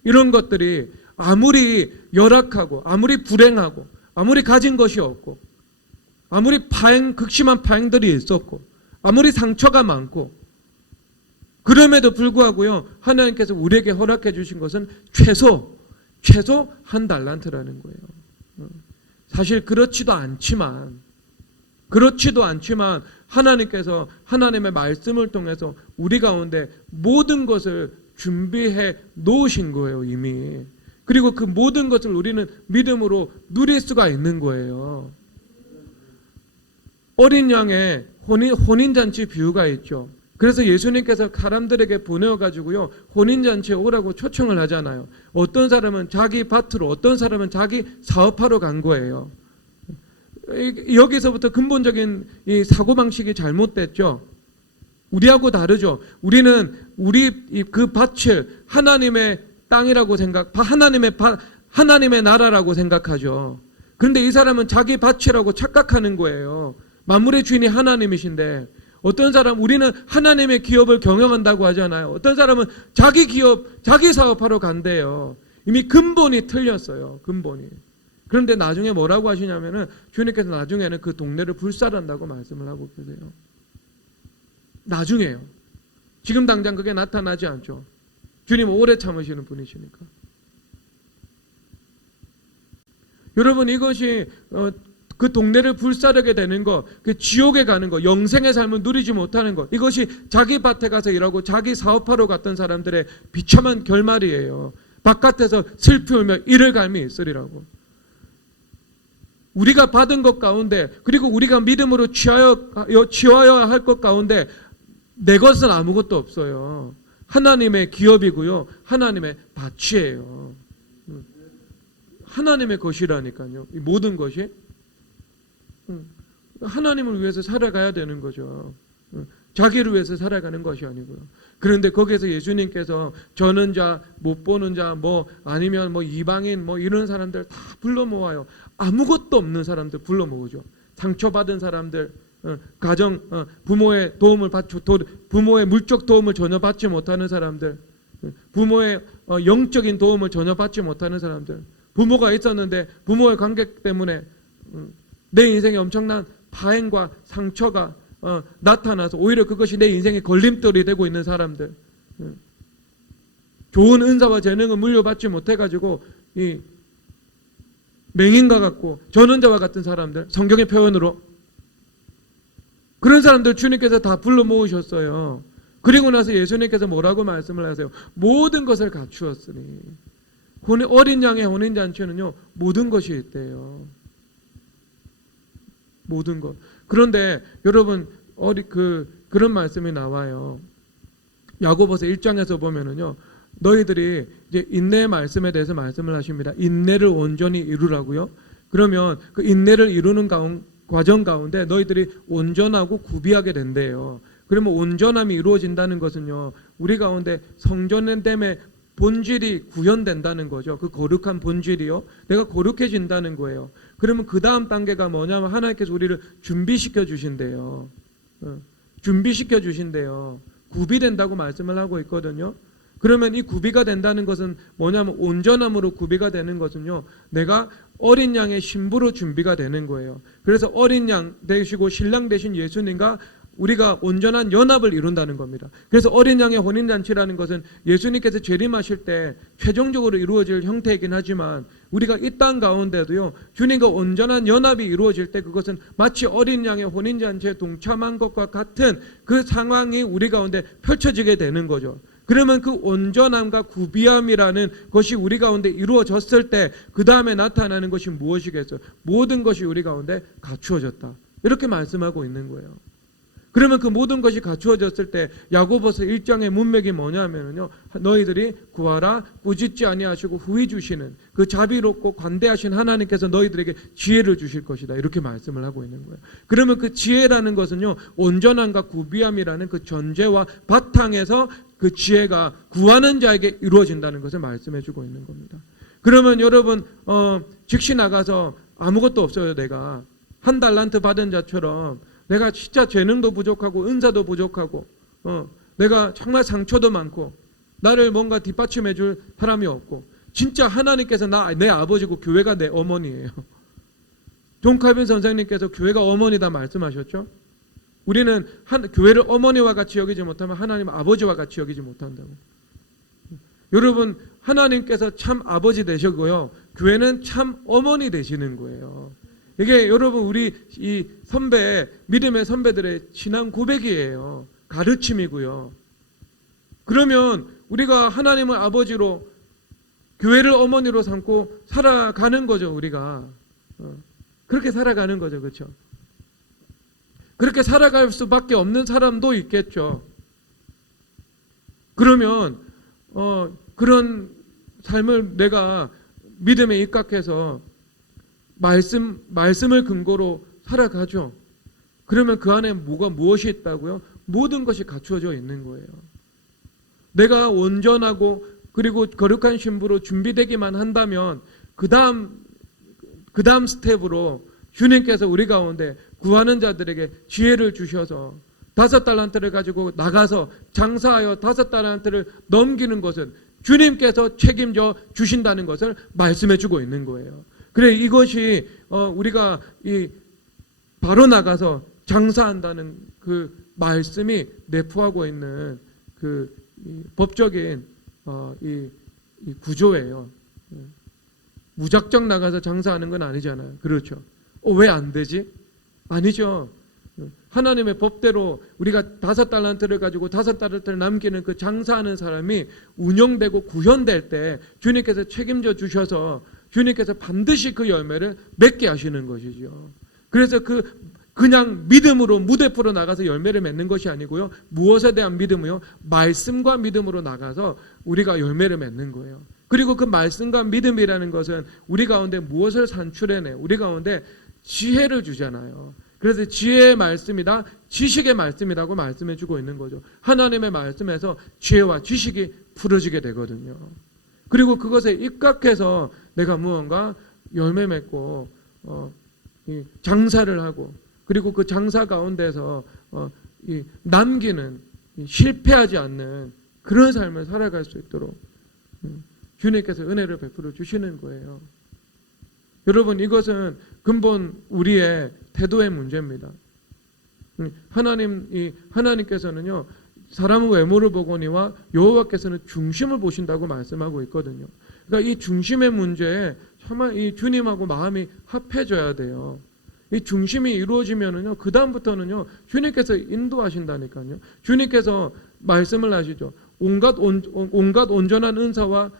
이런 것들이 아무리 열악하고 아무리 불행하고 아무리 가진 것이 없고 아무리 극심한 파행들이 있었고 아무리 상처가 많고, 그럼에도 불구하고요, 하나님께서 우리에게 허락해 주신 것은 최소 한 달란트라는 거예요. 사실 그렇지도 않지만 하나님께서 하나님의 말씀을 통해서 우리 가운데 모든 것을 준비해 놓으신 거예요, 이미. 그리고 그 모든 것을 우리는 믿음으로 누릴 수가 있는 거예요. 어린 양의 혼인잔치 비유가 있죠. 그래서 예수님께서 사람들에게 보내어가지고요, 혼인잔치에 오라고 초청을 하잖아요. 어떤 사람은 자기 밭으로, 어떤 사람은 자기 사업하러 간 거예요. 여기서부터 근본적인 이 사고방식이 잘못됐죠. 우리하고 다르죠. 우리는 그 밭을 하나님의 땅이라고 하나님의 나라라고 생각하죠. 그런데 이 사람은 자기 밭이라고 착각하는 거예요. 만물의 주인이 하나님이신데, 어떤 사람, 우리는 하나님의 기업을 경영한다고 하잖아요. 어떤 사람은 자기 기업, 자기 사업하러 간대요. 이미 근본이 틀렸어요. 근본이. 그런데 나중에 뭐라고 하시냐면은, 주님께서 나중에는 그 동네를 불살한다고 말씀을 하고 계세요. 나중에요. 지금 당장 그게 나타나지 않죠. 주님 오래 참으시는 분이시니까. 여러분, 이것이 그 동네를 불사르게 되는 것, 그 지옥에 가는 것, 영생의 삶을 누리지 못하는 것, 이것이 자기 밭에 가서 일하고 자기 사업하러 갔던 사람들의 비참한 결말이에요. 바깥에서 슬피 울며 이를 갈미 있으리라고. 우리가 받은 것 가운데, 그리고 우리가 믿음으로 취하여야 할 것 가운데 내 것은 아무것도 없어요. 하나님의 기업이고요, 하나님의 밭이에요. 하나님의 것이라니까요. 이 모든 것이 하나님을 위해서 살아가야 되는 거죠. 자기를 위해서 살아가는 것이 아니고요. 그런데 거기에서 예수님께서 저는 자, 못 보는 자, 아니면 이방인 이런 사람들 다 불러 모아요. 아무것도 없는 사람들 불러 모으죠. 상처받은 사람들, 가정, 부모의 도움을 부모의 물적 도움을 전혀 받지 못하는 사람들, 부모의 영적인 도움을 전혀 받지 못하는 사람들, 부모가 있었는데 부모의 관계 때문에 내 인생에 엄청난 파행과 상처가 나타나서 오히려 그것이 내 인생의 걸림돌이 되고 있는 사람들, 좋은 은사와 재능을 물려받지 못해가지고 이 맹인과 같고 전원자와 같은 사람들, 성경의 표현으로 그런 사람들 주님께서 다 불러 모으셨어요. 그리고 나서 예수님께서 뭐라고 말씀을 하세요? 모든 것을 갖추었으니. 어린 양의 혼인잔치는요, 모든 것이 있대요. 모든 것. 그런데 여러분, 그런 말씀이 나와요. 야고보서 1장에서 보면은요, 너희들이 이제 인내의 말씀에 대해서 말씀을 하십니다. 인내를 온전히 이루라고요. 그러면 그 인내를 이루는 과정 가운데 너희들이 온전하고 구비하게 된대요. 그러면 온전함이 이루어진다는 것은요, 우리 가운데 성전됨의 본질이 구현된다는 거죠. 그 거룩한 본질이요, 내가 거룩해진다는 거예요. 그러면 그 다음 단계가 뭐냐면 하나님께서 우리를 준비시켜 주신대요. 준비시켜 주신대요. 구비된다고 말씀을 하고 있거든요. 그러면 이 구비가 된다는 것은 뭐냐면, 온전함으로 구비가 되는 것은요, 내가 어린 양의 신부로 준비가 되는 거예요. 그래서 어린 양 되시고 신랑 되신 예수님과 우리가 온전한 연합을 이룬다는 겁니다. 그래서 어린 양의 혼인잔치라는 것은 예수님께서 재림하실 때 최종적으로 이루어질 형태이긴 하지만, 우리가 이 땅 가운데도요, 주님과 온전한 연합이 이루어질 때 그것은 마치 어린 양의 혼인잔치에 동참한 것과 같은 그 상황이 우리 가운데 펼쳐지게 되는 거죠. 그러면 그 온전함과 구비함이라는 것이 우리 가운데 이루어졌을 때 그 다음에 나타나는 것이 무엇이겠어요? 모든 것이 우리 가운데 갖추어졌다, 이렇게 말씀하고 있는 거예요. 그러면 그 모든 것이 갖추어졌을 때 야고보서 1장의 문맥이 뭐냐면요, 너희들이 구하라 꾸짖지 아니하시고 후히 주시는 그 자비롭고 관대하신 하나님께서 너희들에게 지혜를 주실 것이다, 이렇게 말씀을 하고 있는 거예요. 그러면 그 지혜라는 것은요, 온전함과 구비함이라는 그 전제와 바탕에서 그 지혜가 구하는 자에게 이루어진다는 것을 말씀해 주고 있는 겁니다. 그러면 여러분, 즉시 나가서 아무것도 없어요. 내가 한 달란트 받은 자처럼 내가 진짜 재능도 부족하고 은사도 부족하고 내가 정말 상처도 많고 나를 뭔가 뒷받침해 줄 사람이 없고, 진짜 하나님께서 내 아버지고 교회가 내 어머니예요. 존 칼빈 선생님께서 교회가 어머니다 말씀하셨죠. 우리는 교회를 어머니와 같이 여기지 못하면 하나님 아버지와 같이 여기지 못한다고. 여러분, 하나님께서 참 아버지 되시고요, 교회는 참 어머니 되시는 거예요. 이게 여러분, 우리 이 믿음의 선배들의 신앙 고백이에요. 가르침이고요. 그러면 우리가 하나님을 아버지로, 교회를 어머니로 삼고 살아가는 거죠. 우리가 그렇게 살아가는 거죠. 그렇죠? 그렇게 살아갈 수밖에 없는 사람도 있겠죠. 그러면 그런 삶을 내가 믿음에 입각해서 말씀을 근거로 살아가죠. 그러면 그 안에 무엇이 있다고요? 모든 것이 갖추어져 있는 거예요. 내가 온전하고 그리고 거룩한 신부로 준비되기만 한다면 그 다음 스텝으로 주님께서 우리 가운데 구하는 자들에게 지혜를 주셔서 5달란트를 가지고 나가서 장사하여 5달란트를 넘기는 것은 주님께서 책임져 주신다는 것을 말씀해 주고 있는 거예요. 그래, 이것이 우리가 바로 나가서 장사한다는 그 말씀이 내포하고 있는 그 법적인 이 구조예요. 무작정 나가서 장사하는 건 아니잖아요. 그렇죠. 왜 안 되지? 아니죠. 하나님의 법대로 우리가 5달란트를 가지고 5달란트를 남기는 그 장사하는 사람이 운영되고 구현될 때 주님께서 책임져 주셔서 주님께서 반드시 그 열매를 맺게 하시는 것이죠. 그래서 그냥 믿음으로 무대포로 나가서 열매를 맺는 것이 아니고요. 무엇에 대한 믿음이요? 말씀과 믿음으로 나가서 우리가 열매를 맺는 거예요. 그리고 그 말씀과 믿음이라는 것은 우리 가운데 무엇을 산출해내? 우리 가운데 지혜를 주잖아요. 그래서 지혜의 말씀이다, 지식의 말씀이라고 말씀해 주고 있는 거죠. 하나님의 말씀에서 지혜와 지식이 풀어지게 되거든요. 그리고 그것에 입각해서 내가 무언가 열매 맺고 장사를 하고 그리고 그 장사 가운데서 남기는 실패하지 않는 그런 삶을 살아갈 수 있도록 주님께서 은혜를 베풀어 주시는 거예요. 여러분, 이것은 근본 우리의 태도의 문제입니다. 하나님께서는요, 사람은 외모를 보거니와 여호와께서는 중심을 보신다고 말씀하고 있거든요. 그러니까 이 중심의 문제에 정말 이 주님하고 마음이 합해져야 돼요. 이 중심이 이루어지면은요, 그 다음부터는요, 주님께서 인도하신다니까요. 주님께서 말씀을 하시죠. 온갖 온전한 은사와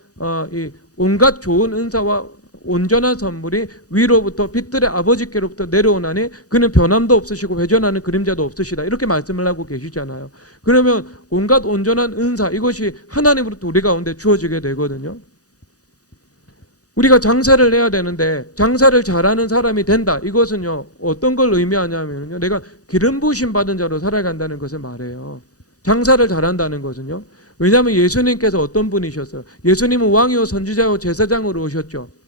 온갖 좋은 은사와 온전한 선물이 위로부터 빛들의 아버지께로부터 내려오나니 그는 변함도 없으시고 회전하는 그림자도 없으시다. 이렇게 말씀을 하고 계시잖아요. 그러면 온갖 온전한 은사, 이것이 하나님으로부터 우리 가운데 주어지게 되거든요. 우리가 장사를 해야 되는데 장사를 잘하는 사람이 된다. 이것은요, 어떤 걸 의미하냐면요, 내가 기름 부으심 받은 자로 살아간다는 것을 말해요. 장사를 잘한다는 것은요. 왜냐하면 예수님께서 어떤 분이셨어요? 예수님은 왕이요 선지자요 제사장으로 오셨죠.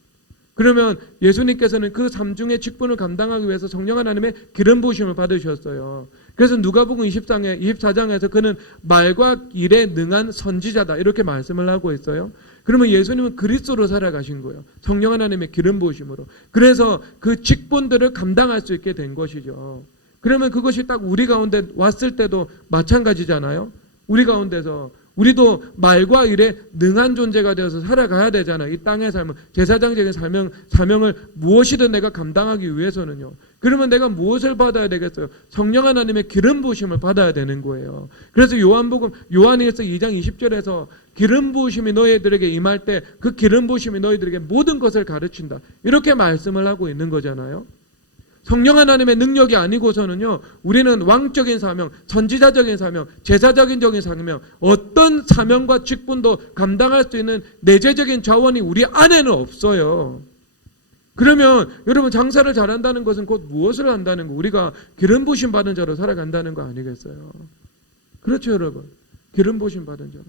그러면 예수님께서는 그 삼중의 직분을 감당하기 위해서 성령 하나님의 기름 부으심을 받으셨어요. 그래서 누가복음 24장에서 그는 말과 일에 능한 선지자다 이렇게 말씀을 하고 있어요. 그러면 예수님은 그리스도로 살아가신 거예요. 성령 하나님의 기름 부으심으로. 그래서 그 직분들을 감당할 수 있게 된 것이죠. 그러면 그것이 딱 우리 가운데 왔을 때도 마찬가지잖아요. 우리 가운데서 우리도 말과 일에 능한 존재가 되어서 살아가야 되잖아요. 이 땅의 삶은 제사장적인 사명을 무엇이든 내가 감당하기 위해서는요. 그러면 내가 무엇을 받아야 되겠어요? 성령 하나님의 기름 부으심을 받아야 되는 거예요. 그래서 요한일서 2장 20절에서 기름 부으심이 너희들에게 임할 때 그 기름 부으심이 너희들에게 모든 것을 가르친다. 이렇게 말씀을 하고 있는 거잖아요. 성령 하나님의 능력이 아니고서는요, 우리는 왕적인 사명, 선지자적인 사명, 제사적인 사명, 어떤 사명과 직분도 감당할 수 있는 내재적인 자원이 우리 안에는 없어요. 그러면 여러분, 장사를 잘한다는 것은 곧 무엇을 한다는 거? 우리가 기름 부으심 받은 자로 살아간다는 거 아니겠어요? 그렇죠, 여러분. 기름 부으심 받은 자로.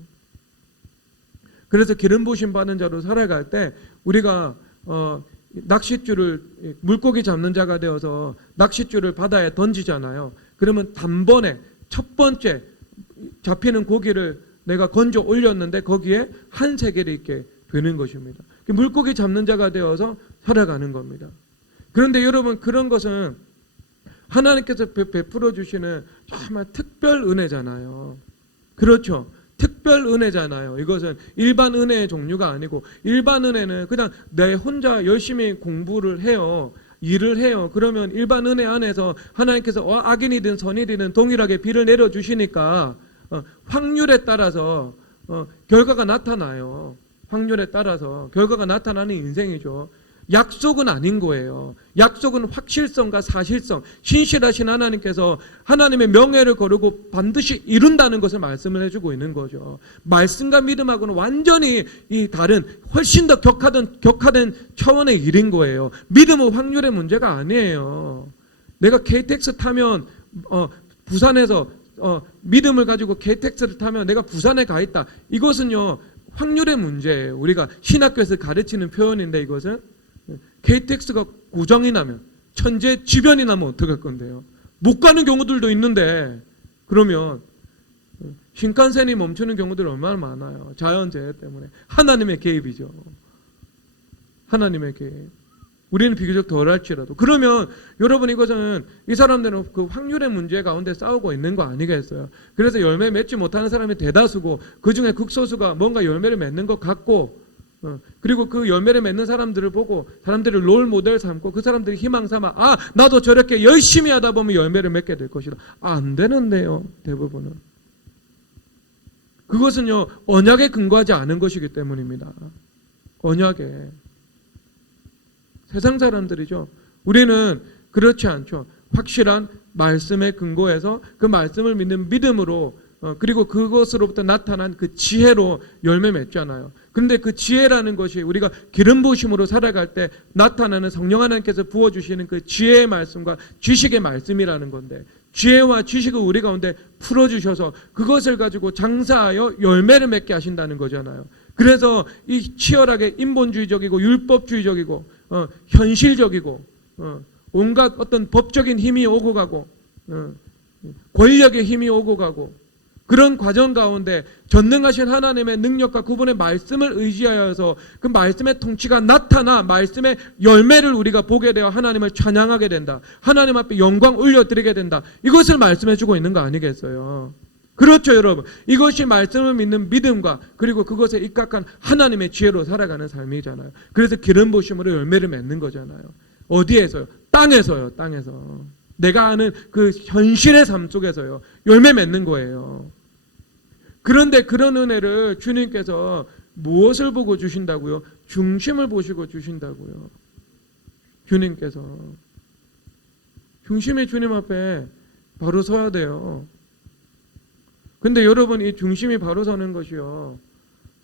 그래서 기름 부으심 받은 자로 살아갈 때 우리가 낚싯줄을 물고기 잡는 자가 되어서 낚싯줄을 바다에 던지잖아요. 그러면 단번에 첫 번째 잡히는 고기를 내가 건져 올렸는데 거기에 한 세겔이 있게 되는 것입니다. 물고기 잡는 자가 되어서 살아가는 겁니다. 그런데 여러분, 그런 것은 하나님께서 베풀어 주시는 정말 특별 은혜잖아요. 그렇죠. 특별 은혜잖아요. 이것은 일반 은혜의 종류가 아니고, 일반 은혜는 그냥 내 혼자 열심히 공부를 해요. 일을 해요. 그러면 일반 은혜 안에서 하나님께서 악인이든 선이든 동일하게 비를 내려주시니까 확률에 따라서 결과가 나타나요. 확률에 따라서 결과가 나타나는 인생이죠. 약속은 아닌 거예요. 약속은 확실성과 사실성, 신실하신 하나님께서 하나님의 명예를 거르고 반드시 이룬다는 것을 말씀을 해주고 있는 거죠. 말씀과 믿음하고는 완전히 이 다른 훨씬 더 격화된 차원의 일인 거예요. 믿음은 확률의 문제가 아니에요. 내가 KTX 타면 부산에서 믿음을 가지고 KTX를 타면 내가 부산에 가 있다. 이것은요 확률의 문제예요. 우리가 신학교에서 가르치는 표현인데 이것은 KTX가 고장이 나면 천재 지변이 나면 어떡할 건데요. 못 가는 경우들도 있는데 그러면 신칸센이 멈추는 경우들 얼마나 많아요. 자연재해 때문에. 하나님의 개입이죠. 하나님의 개입. 우리는 비교적 덜할지라도. 그러면 여러분 이것은 이 사람들은 그 확률의 문제 가운데 싸우고 있는 거 아니겠어요. 그래서 열매 맺지 못하는 사람이 대다수고 그중에 극소수가 뭔가 열매를 맺는 것 같고 그리고 그 열매를 맺는 사람들을 보고 사람들을 롤 모델 삼고 그 사람들이 희망 삼아 나도 저렇게 열심히 하다 보면 열매를 맺게 될 것이다. 안 되는데요. 대부분은. 그것은요 언약에 근거하지 않은 것이기 때문입니다. 언약에. 세상 사람들이죠. 우리는 그렇지 않죠. 확실한 말씀에 근거해서 그 말씀을 믿는 믿음으로 그리고 그것으로부터 나타난 그 지혜로 열매 맺잖아요. 그런데 그 지혜라는 것이 우리가 기름 부으심으로 살아갈 때 나타나는 성령 하나님께서 부어주시는 그 지혜의 말씀과 지식의 말씀이라는 건데 지혜와 지식을 우리 가운데 풀어주셔서 그것을 가지고 장사하여 열매를 맺게 하신다는 거잖아요. 그래서 이 치열하게 인본주의적이고 율법주의적이고 현실적이고 온갖 어떤 법적인 힘이 오고 가고 권력의 힘이 오고 가고 그런 과정 가운데 전능하신 하나님의 능력과 그분의 말씀을 의지하여서 그 말씀의 통치가 나타나 말씀의 열매를 우리가 보게 되어 하나님을 찬양하게 된다. 하나님 앞에 영광 올려드리게 된다. 이것을 말씀해주고 있는 거 아니겠어요? 그렇죠 여러분. 이것이 말씀을 믿는 믿음과 그리고 그것에 입각한 하나님의 지혜로 살아가는 삶이잖아요. 그래서 기름 부으심으로 열매를 맺는 거잖아요. 어디에서요? 땅에서요. 땅에서. 내가 아는 그 현실의 삶 속에서요. 열매 맺는 거예요. 그런데 그런 은혜를 주님께서 무엇을 보고 주신다고요? 중심을 보시고 주신다고요. 주님께서. 중심이 주님 앞에 바로 서야 돼요. 근데 여러분 이 중심이 바로 서는 것이요.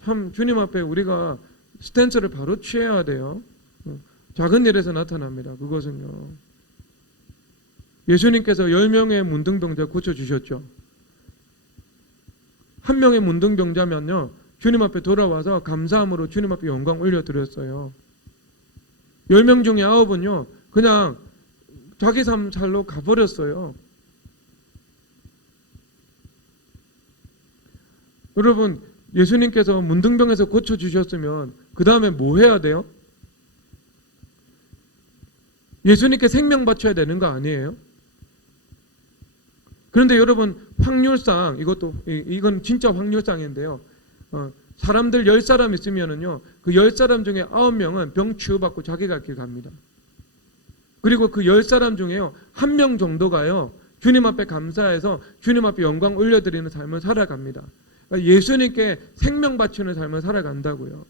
참 주님 앞에 우리가 스탠스를 바로 취해야 돼요. 작은 일에서 나타납니다. 그것은요. 예수님께서 10명의 문둥병자 고쳐주셨죠. 한 명의 문둥병자면요. 주님 앞에 돌아와서 감사함으로 주님 앞에 영광 올려드렸어요. 10명 중에 9은요. 그냥 자기 삶 살로 가버렸어요. 여러분 예수님께서 문둥병에서 고쳐주셨으면 그 다음에 뭐 해야 돼요? 예수님께 생명 바쳐야 되는 거 아니에요? 그런데 여러분 확률상 이건 진짜 확률상인데요. 사람들 10사람 있으면은요. 그 10사람 중에 9명은 병 치유받고 자기 갈 길 갑니다. 그리고 그 10사람 중에요. 1명 정도가요. 주님 앞에 감사해서 주님 앞에 영광 올려드리는 삶을 살아갑니다. 예수님께 생명 바치는 삶을 살아간다고요.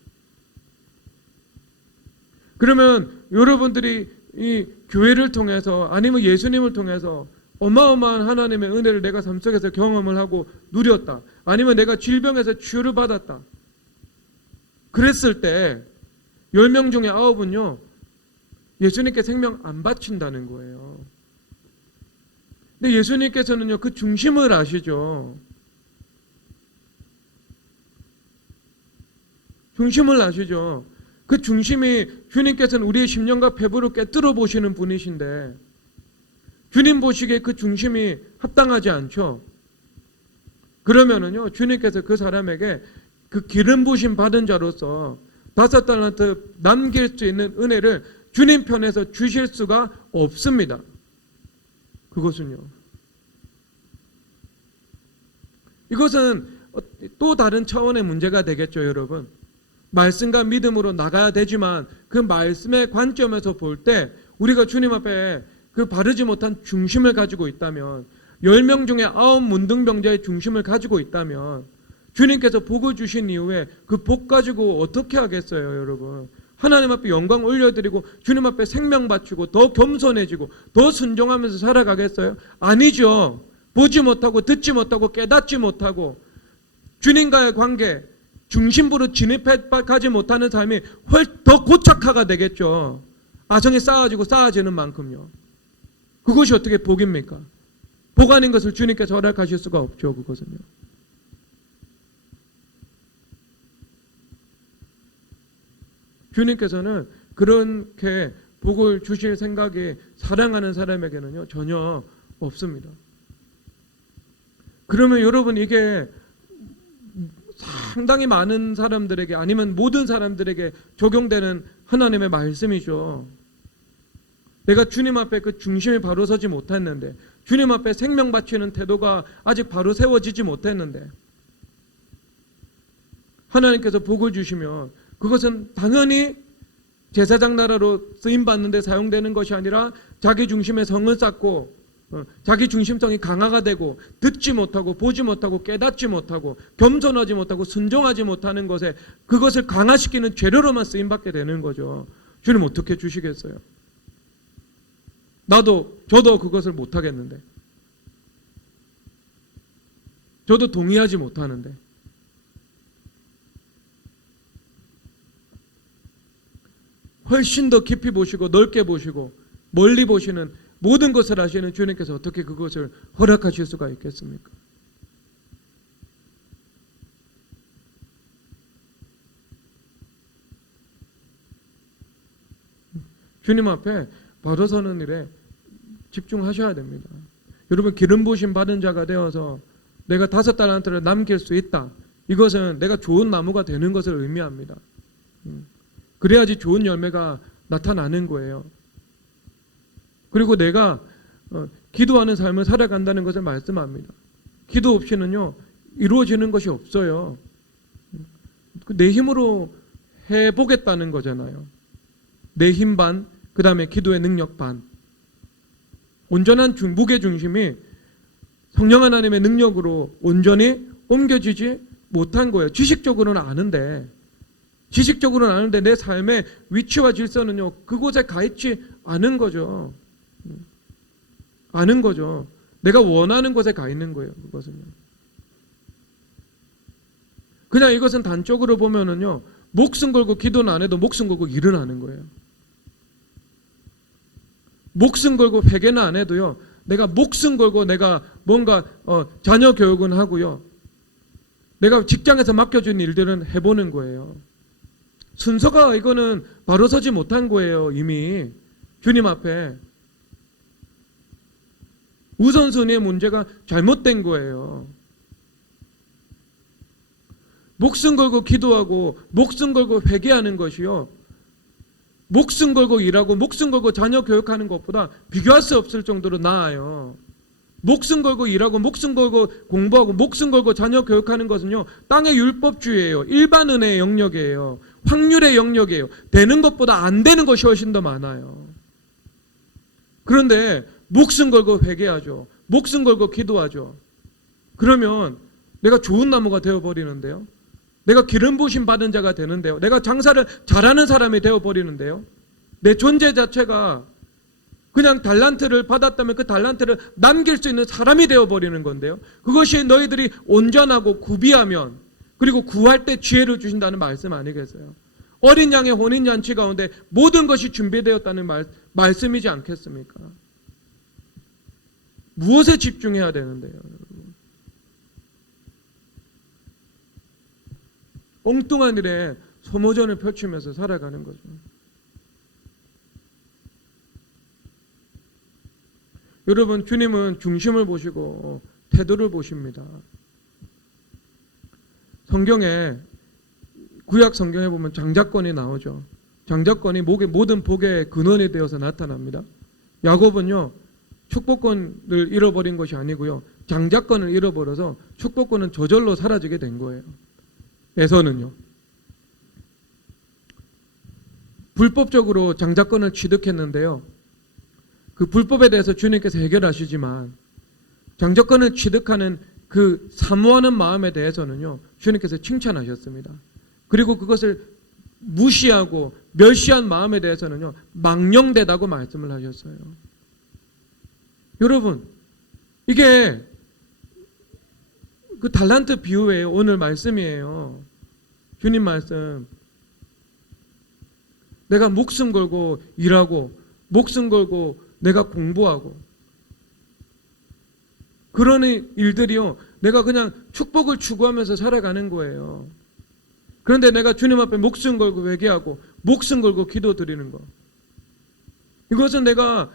그러면 여러분들이 이 교회를 통해서 아니면 예수님을 통해서 어마어마한 하나님의 은혜를 내가 삶 속에서 경험을 하고 누렸다. 아니면 내가 질병에서 치유를 받았다. 그랬을 때 10명 중에 9은요. 예수님께 생명 안 바친다는 거예요. 근데 예수님께서는요. 그 중심을 아시죠. 중심을 아시죠. 그 중심이 주님께서는 우리의 심령과 배부를 꿰뚫어 보시는 분이신데 주님 보시기에 그 중심이 합당하지 않죠. 그러면은요 주님께서 그 사람에게 그 기름 부심 받은 자로서 5달란트 남길 수 있는 은혜를 주님 편에서 주실 수가 없습니다. 그것은요. 이것은 또 다른 차원의 문제가 되겠죠, 여러분. 말씀과 믿음으로 나가야 되지만 그 말씀의 관점에서 볼 때 우리가 주님 앞에 그 바르지 못한 중심을 가지고 있다면 10명 중에 9 문둥병자의 중심을 가지고 있다면 주님께서 복을 주신 이후에 그 복 가지고 어떻게 하겠어요, 여러분? 하나님 앞에 영광 올려드리고 주님 앞에 생명 바치고 더 겸손해지고 더 순종하면서 살아가겠어요? 아니죠. 보지 못하고 듣지 못하고 깨닫지 못하고 주님과의 관계 중심부로 진입해 가지 못하는 삶이 훨씬 더 고착화가 되겠죠. 아성이 쌓아지는 만큼요. 그것이 어떻게 복입니까? 복 아닌 것을 주님께서 허락하실 수가 없죠. 그것은요. 주님께서는 그렇게 복을 주실 생각이 사랑하는 사람에게는요 전혀 없습니다. 그러면 여러분 이게 상당히 많은 사람들에게 아니면 모든 사람들에게 적용되는 하나님의 말씀이죠. 내가 주님 앞에 그 중심이 바로 서지 못했는데, 주님 앞에 생명 바치는 태도가 아직 바로 세워지지 못했는데 하나님께서 복을 주시면 그것은 당연히 제사장 나라로 쓰임받는 데 사용되는 것이 아니라 자기 중심의 성을 쌓고 자기 중심성이 강화가 되고 듣지 못하고 보지 못하고 깨닫지 못하고 겸손하지 못하고 순종하지 못하는 것에 그것을 강화시키는 재료로만 쓰임받게 되는 거죠. 주님 어떻게 주시겠어요? 저도 그것을 못하겠는데, 저도 동의하지 못하는데, 훨씬 더 깊이 보시고 넓게 보시고 멀리 보시는 모든 것을 아시는 주님께서 어떻게 그것을 허락하실 수가 있겠습니까? 주님 앞에 바로 서는 일에 집중하셔야 됩니다. 여러분, 기름 부으심 받은 자가 되어서 내가 5달란트를 남길 수 있다. 이것은 내가 좋은 나무가 되는 것을 의미합니다. 그래야지 좋은 열매가 나타나는 거예요. 그리고 내가 기도하는 삶을 살아간다는 것을 말씀합니다. 기도 없이는요 이루어지는 것이 없어요. 내 힘으로 해보겠다는 거잖아요. 내 힘 반, 그 다음에 기도의 능력 반. 온전한 무게중심이 성령 하나님의 능력으로 온전히 옮겨지지 못한 거예요. 지식적으로는 아는데 내 삶의 위치와 질서는요 그곳에 가 있지 않은 거죠. 아는 거죠. 내가 원하는 곳에 가 있는 거예요. 그것은요. 그냥 이것은 단적으로 보면은요 목숨 걸고 기도는 안 해도 목숨 걸고 일은 하는 거예요. 목숨 걸고 회개는 안 해도요 내가 목숨 걸고 내가 뭔가 자녀 교육은 하고요 내가 직장에서 맡겨준 일들은 해보는 거예요. 순서가 이거는 바로 서지 못한 거예요. 이미 주님 앞에 우선순위의 문제가 잘못된 거예요. 목숨 걸고 기도하고 목숨 걸고 회개하는 것이요 목숨 걸고 일하고 목숨 걸고 자녀 교육하는 것보다 비교할 수 없을 정도로 나아요. 목숨 걸고 일하고 목숨 걸고 공부하고 목숨 걸고 자녀 교육하는 것은요 땅의 율법주의예요. 일반 은혜의 영역이에요. 확률의 영역이에요. 되는 것보다 안 되는 것이 훨씬 더 많아요. 그런데 목숨 걸고 회개하죠. 목숨 걸고 기도하죠. 그러면 내가 좋은 나무가 되어버리는데요. 내가 기름 부으심 받은 자가 되는데요. 내가 장사를 잘하는 사람이 되어버리는데요. 내 존재 자체가 그냥 달란트를 받았다면 그 달란트를 남길 수 있는 사람이 되어버리는 건데요. 그것이 너희들이 온전하고 구비하면 그리고 구할 때 지혜를 주신다는 말씀 아니겠어요? 어린 양의 혼인잔치 가운데 모든 것이 준비되었다는 말씀이지 않겠습니까? 무엇에 집중해야 되는데요? 엉뚱한 일에 소모전을 펼치면서 살아가는 거죠. 여러분, 주님은 중심을 보시고 태도를 보십니다. 성경에 구약 성경에 보면 장자권이 나오죠. 장자권이 모든 복의 근원이 되어서 나타납니다. 야곱은요 축복권을 잃어버린 것이 아니고요 장자권을 잃어버려서 축복권은 저절로 사라지게 된 거예요. 에서는요 불법적으로 장자권을 취득했는데요 그 불법에 대해서 주님께서 해결하시지만 장자권을 취득하는 그 사모하는 마음에 대해서는요 주님께서 칭찬하셨습니다. 그리고 그것을 무시하고 멸시한 마음에 대해서는요, 망령되다고 말씀을 하셨어요. 여러분, 이게 그 달란트 비유의 오늘 말씀이에요. 주님 말씀. 내가 목숨 걸고 일하고 목숨 걸고 내가 공부하고 그런 일들이요, 내가 그냥 축복을 추구하면서 살아가는 거예요. 그런데 내가 주님 앞에 목숨 걸고 회개하고 목숨 걸고 기도 드리는 거, 이것은 내가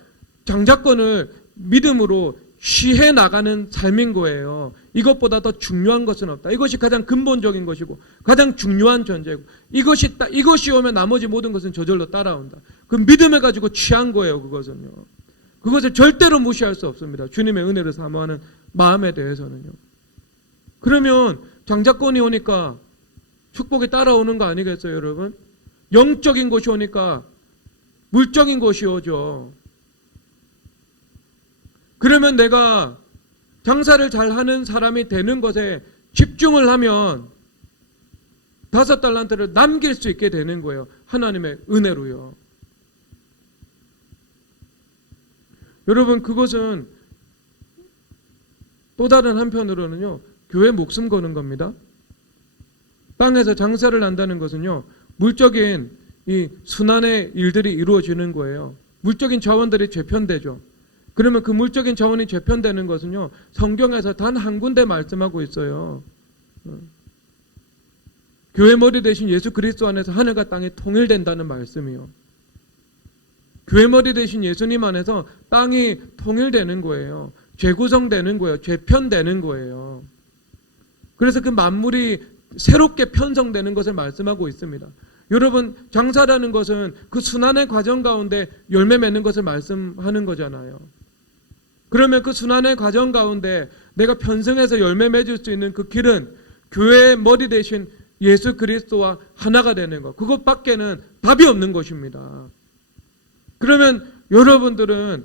장자권을 믿음으로 취해 나가는 삶인 거예요. 이것보다 더 중요한 것은 없다. 이것이 가장 근본적인 것이고 가장 중요한 전제고, 이것이 오면 나머지 모든 것은 저절로 따라온다. 그 믿음을 가지고 취한 거예요. 그것은요, 그것을 절대로 무시할 수 없습니다. 주님의 은혜를 사모하는 마음에 대해서는요. 그러면 장자권이 오니까 축복이 따라오는 거 아니겠어요, 여러분? 영적인 것이 오니까 물적인 것이 오죠. 그러면 내가 장사를 잘하는 사람이 되는 것에 집중을 하면 5달란트를 남길 수 있게 되는 거예요. 하나님의 은혜로요. 여러분, 그것은 또 다른 한편으로는요, 교회 목숨 거는 겁니다. 땅에서 장사를 한다는 것은요, 물적인 이 순환의 일들이 이루어지는 거예요. 물적인 자원들이 재편되죠. 그러면 그 물적인 자원이 재편되는 것은요, 성경에서 단 한 군데 말씀하고 있어요. 교회 머리 대신 예수 그리스도 안에서 하늘과 땅이 통일된다는 말씀이요. 교회 머리 대신 예수님 안에서 땅이 통일되는 거예요. 재구성되는 거예요. 재편되는 거예요. 그래서 그 만물이 새롭게 편성되는 것을 말씀하고 있습니다. 여러분, 장사라는 것은 그 순환의 과정 가운데 열매 맺는 것을 말씀하는 거잖아요. 그러면 그 순환의 과정 가운데 내가 편승해서 열매 맺을 수 있는 그 길은 교회의 머리 대신 예수 그리스도와 하나가 되는 것, 그것밖에는 답이 없는 것입니다. 그러면 여러분들은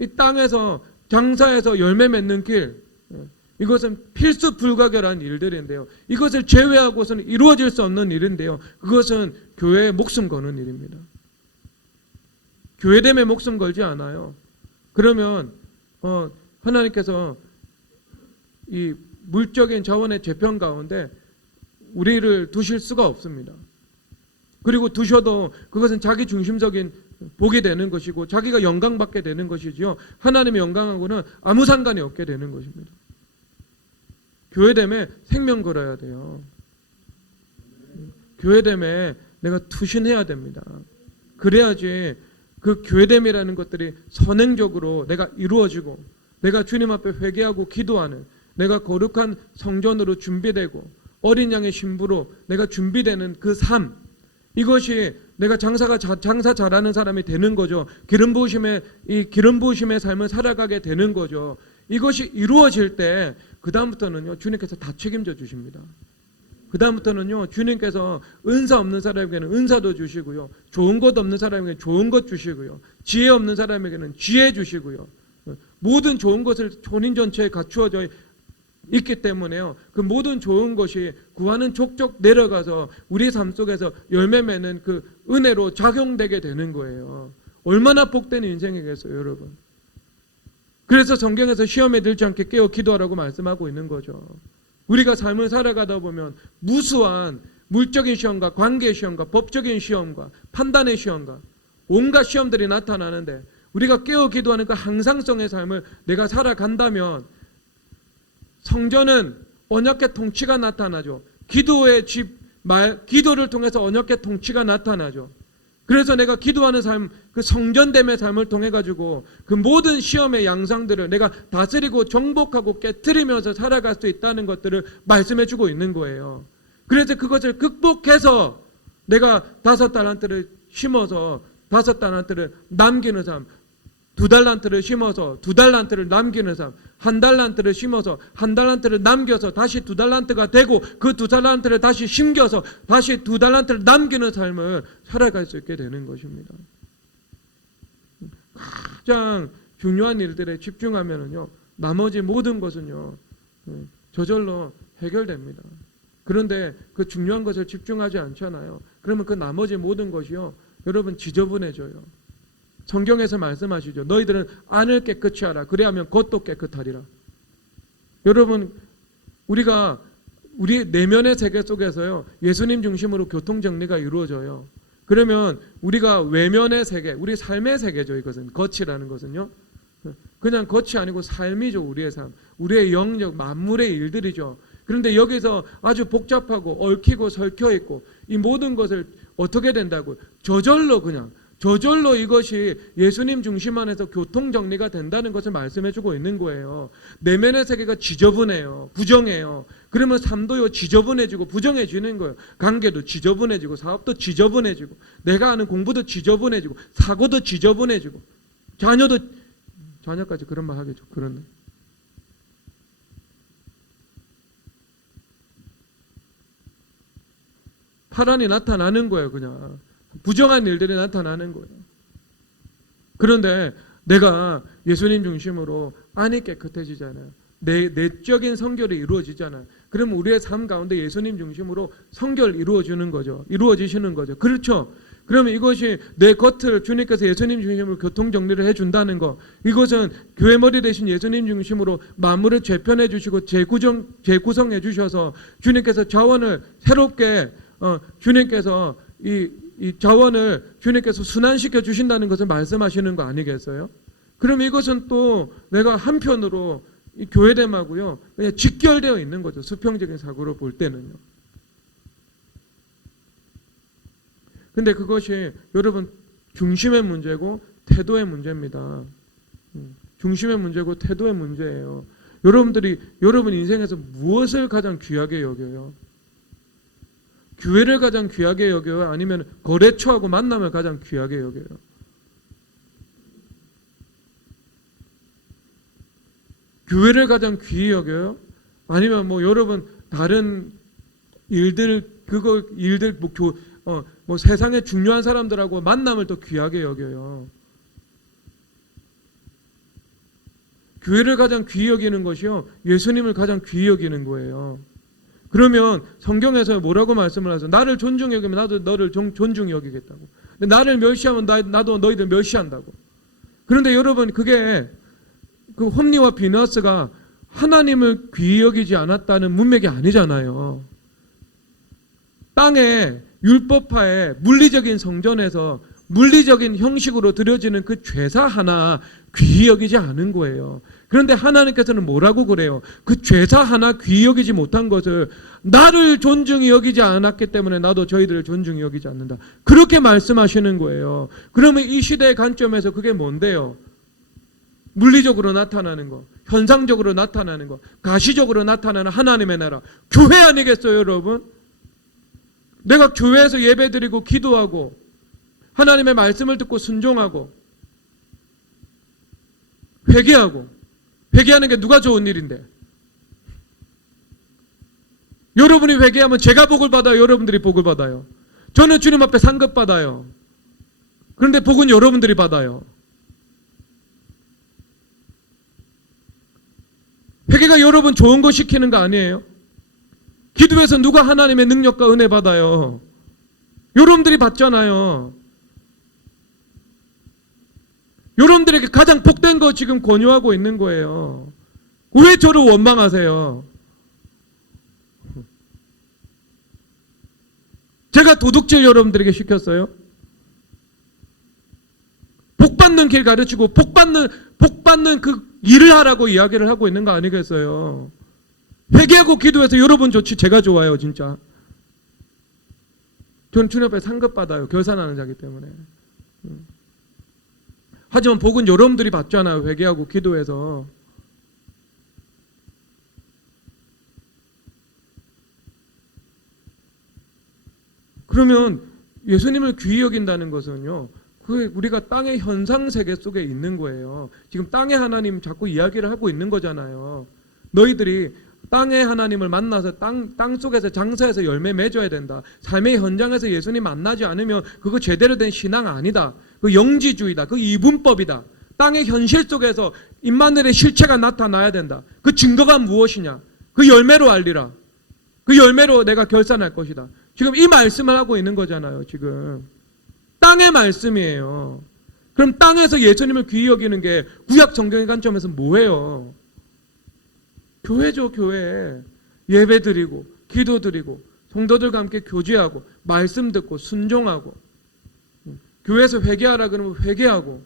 이 땅에서 장사해서 열매 맺는 길, 이것은 필수 불가결한 일들인데요, 이것을 제외하고서는 이루어질 수 없는 일인데요, 그것은 교회에 목숨 거는 일입니다. 교회됨에 목숨 걸지 않아요. 그러면 하나님께서 이 물적인 자원의 재편 가운데 우리를 두실 수가 없습니다. 그리고 두셔도 그것은 자기 중심적인 복이 되는 것이고 자기가 영광받게 되는 것이지요, 하나님의 영광하고는 아무 상관이 없게 되는 것입니다. 교회됨에 생명 걸어야 돼요. 교회됨에 내가 투신해야 됩니다. 그래야지 그 교회됨이라는 것들이 선행적으로 내가 이루어지고, 내가 주님 앞에 회개하고 기도하는, 내가 거룩한 성전으로 준비되고 어린 양의 신부로 내가 준비되는 그 삶, 이것이 내가 장사 잘하는 사람이 되는 거죠. 기름 부으심의 삶을 살아가게 되는 거죠. 이것이 이루어질 때 그 다음부터는요, 주님께서 다 책임져 주십니다. 그 다음부터는요, 주님께서 은사 없는 사람에게는 은사도 주시고요, 좋은 것 없는 사람에게는 좋은 것 주시고요, 지혜 없는 사람에게는 지혜 주시고요, 모든 좋은 것을 혼인 전체에 갖추어져 있기 때문에요, 그 모든 좋은 것이 구하는 족족 내려가서 우리 삶 속에서 열매 맺는 그 은혜로 작용되게 되는 거예요. 얼마나 복된 인생이겠어요, 여러분. 그래서 성경에서 시험에 들지 않게 깨어 기도하라고 말씀하고 있는 거죠. 우리가 삶을 살아가다 보면 무수한 물적인 시험과 관계의 시험과 법적인 시험과 판단의 시험과 온갖 시험들이 나타나는데, 우리가 깨어 기도하는 그 항상성의 삶을 내가 살아간다면 성전은 언약의 통치가 나타나죠. 기도를 통해서 언약의 통치가 나타나죠. 그래서 내가 기도하는 삶, 그 성전됨의 삶을 통해 가지고 그 모든 시험의 양상들을 내가 다스리고 정복하고 깨트리면서 살아갈 수 있다는 것들을 말씀해 주고 있는 거예요. 그래서 그것을 극복해서 내가 5달란트를 심어서 5달란트를 남기는 삶, 2달란트를 심어서 2달란트를 남기는 삶, 1달란트를 심어서 1달란트를 남겨서 다시 2달란트가 되고 그 2달란트를 다시 심겨서 다시 2달란트를 남기는 삶을 살아갈 수 있게 되는 것입니다. 가장 중요한 일들에 집중하면요, 나머지 모든 것은요, 저절로 해결됩니다. 그런데 그 중요한 것을 집중하지 않잖아요. 그러면 그 나머지 모든 것이요, 여러분 지저분해져요. 성경에서 말씀하시죠. 너희들은 안을 깨끗이 하라. 그래야면 겉도 깨끗하리라. 여러분, 우리가 우리 내면의 세계 속에서요, 예수님 중심으로 교통 정리가 이루어져요. 그러면 우리가 외면의 세계, 우리 삶의 세계죠. 이것은 겉이라는 것은요, 그냥 겉이 아니고 삶이죠. 우리의 삶, 우리의 영역, 만물의 일들이죠. 그런데 여기서 아주 복잡하고 얽히고 설켜 있고 이 모든 것을 어떻게 된다고? 저절로 이것이 예수님 중심 안에서 교통 정리가 된다는 것을 말씀해 주고 있는 거예요. 내면의 세계가 지저분해요. 부정해요. 그러면 삶도요 지저분해지고 부정해지는 거예요. 관계도 지저분해지고 사업도 지저분해지고 내가 하는 공부도 지저분해지고 사고도 지저분해지고 자녀까지 그런 말 하겠죠. 그런 파란이 나타나는 거예요. 그냥 부정한 일들이 나타나는 거예요. 그런데 내가 예수님 중심으로 안이 깨끗해지잖아요. 내적인 성결이 이루어지잖아요. 그러면 우리의 삶 가운데 예수님 중심으로 성결 이루어지는 거죠. 이루어지시는 거죠. 그렇죠? 그러면 이것이 내 겉을 주님께서 예수님 중심으로 교통정리를 해준다는 거, 이것은 교회 머리 대신 예수님 중심으로 만물을 재편해 주시고 재구성해 주셔서 주님께서 자원을 새롭게 주님께서 이 자원을 주님께서 순환시켜 주신다는 것을 말씀하시는 거 아니겠어요? 그럼 이것은 또 내가 한편으로 이 교회됨하고요 그냥 직결되어 있는 거죠. 수평적인 사고로 볼 때는요. 근데 그것이 여러분 중심의 문제고 태도의 문제입니다. 중심의 문제고 태도의 문제예요. 여러분 인생에서 무엇을 가장 귀하게 여겨요? 교회를 가장 귀하게 여겨요? 아니면 거래처하고 만남을 가장 귀하게 여겨요? 교회를 가장 귀히 여겨요? 아니면 여러분 다른 일들 세상에 중요한 사람들하고 만남을 더 귀하게 여겨요? 교회를 가장 귀히 여기는 것이요, 예수님을 가장 귀히 여기는 거예요. 그러면 성경에서 뭐라고 말씀을 하세요? 나를 존중히 여기면 나도 너를 존중히 여기겠다고. 근데 나를 멸시하면 나도 너희들 멸시한다고. 그런데 여러분 그게 그 홈리와 비너스가 하나님을 귀히 여기지 않았다는 문맥이 아니잖아요. 땅에 율법화의 물리적인 성전에서 물리적인 형식으로 드려지는 그 죄사 하나 귀히 여기지 않은 거예요. 그런데 하나님께서는 뭐라고 그래요? 그 죄사 하나 귀히 여기지 못한 것을 나를 존중히 여기지 않았기 때문에 나도 저희들을 존중히 여기지 않는다. 그렇게 말씀하시는 거예요. 그러면 이 시대의 관점에서 그게 뭔데요? 물리적으로 나타나는 거, 현상적으로 나타나는 거, 가시적으로 나타나는 하나님의 나라, 교회 아니겠어요, 여러분? 내가 교회에서 예배드리고 기도하고 하나님의 말씀을 듣고 순종하고 회개하는 게 누가 좋은 일인데? 여러분이 회개하면 제가 복을 받아요, 여러분들이 복을 받아요? 저는 주님 앞에 상급 받아요. 그런데 복은 여러분들이 받아요. 회개가 여러분 좋은 거 시키는 거 아니에요? 기도해서 누가 하나님의 능력과 은혜 받아요? 여러분들이 받잖아요. 여러분들에게 가장 복된 거 지금 권유하고 있는 거예요. 왜 저를 원망하세요? 제가 도둑질 여러분들에게 시켰어요? 복받는 길 가르치고 복받는 그 일을 하라고 이야기를 하고 있는 거 아니겠어요? 회개하고 기도해서 여러분 좋지 제가 좋아요, 진짜. 저는 주님 앞에 상급 받아요. 결산하는 자기 때문에. 하지만 복은 여러분들이 받잖아요. 회개하고 기도해서. 그러면 예수님을 귀히 여긴다는 것은요, 그 우리가 땅의 현상 세계 속에 있는 거예요. 지금 땅의 하나님 자꾸 이야기를 하고 있는 거잖아요. 너희들이 땅의 하나님을 만나서 땅 속에서 장사해서 열매 맺어야 된다. 삶의 현장에서 예수님 만나지 않으면 그거 제대로 된 신앙 아니다. 그 영지주의다. 그 이분법이다. 땅의 현실 속에서 임마누엘의 실체가 나타나야 된다. 그 증거가 무엇이냐? 그 열매로 알리라. 그 열매로 내가 결산할 것이다. 지금 이 말씀을 하고 있는 거잖아요. 지금 땅의 말씀이에요. 그럼 땅에서 예수님을 귀히 여기는 게 구약 성경의 관점에서 뭐예요? 교회죠. 교회. 예배 드리고 기도 드리고 성도들과 함께 교제하고 말씀 듣고 순종하고 교회에서 회개하라 그러면 회개하고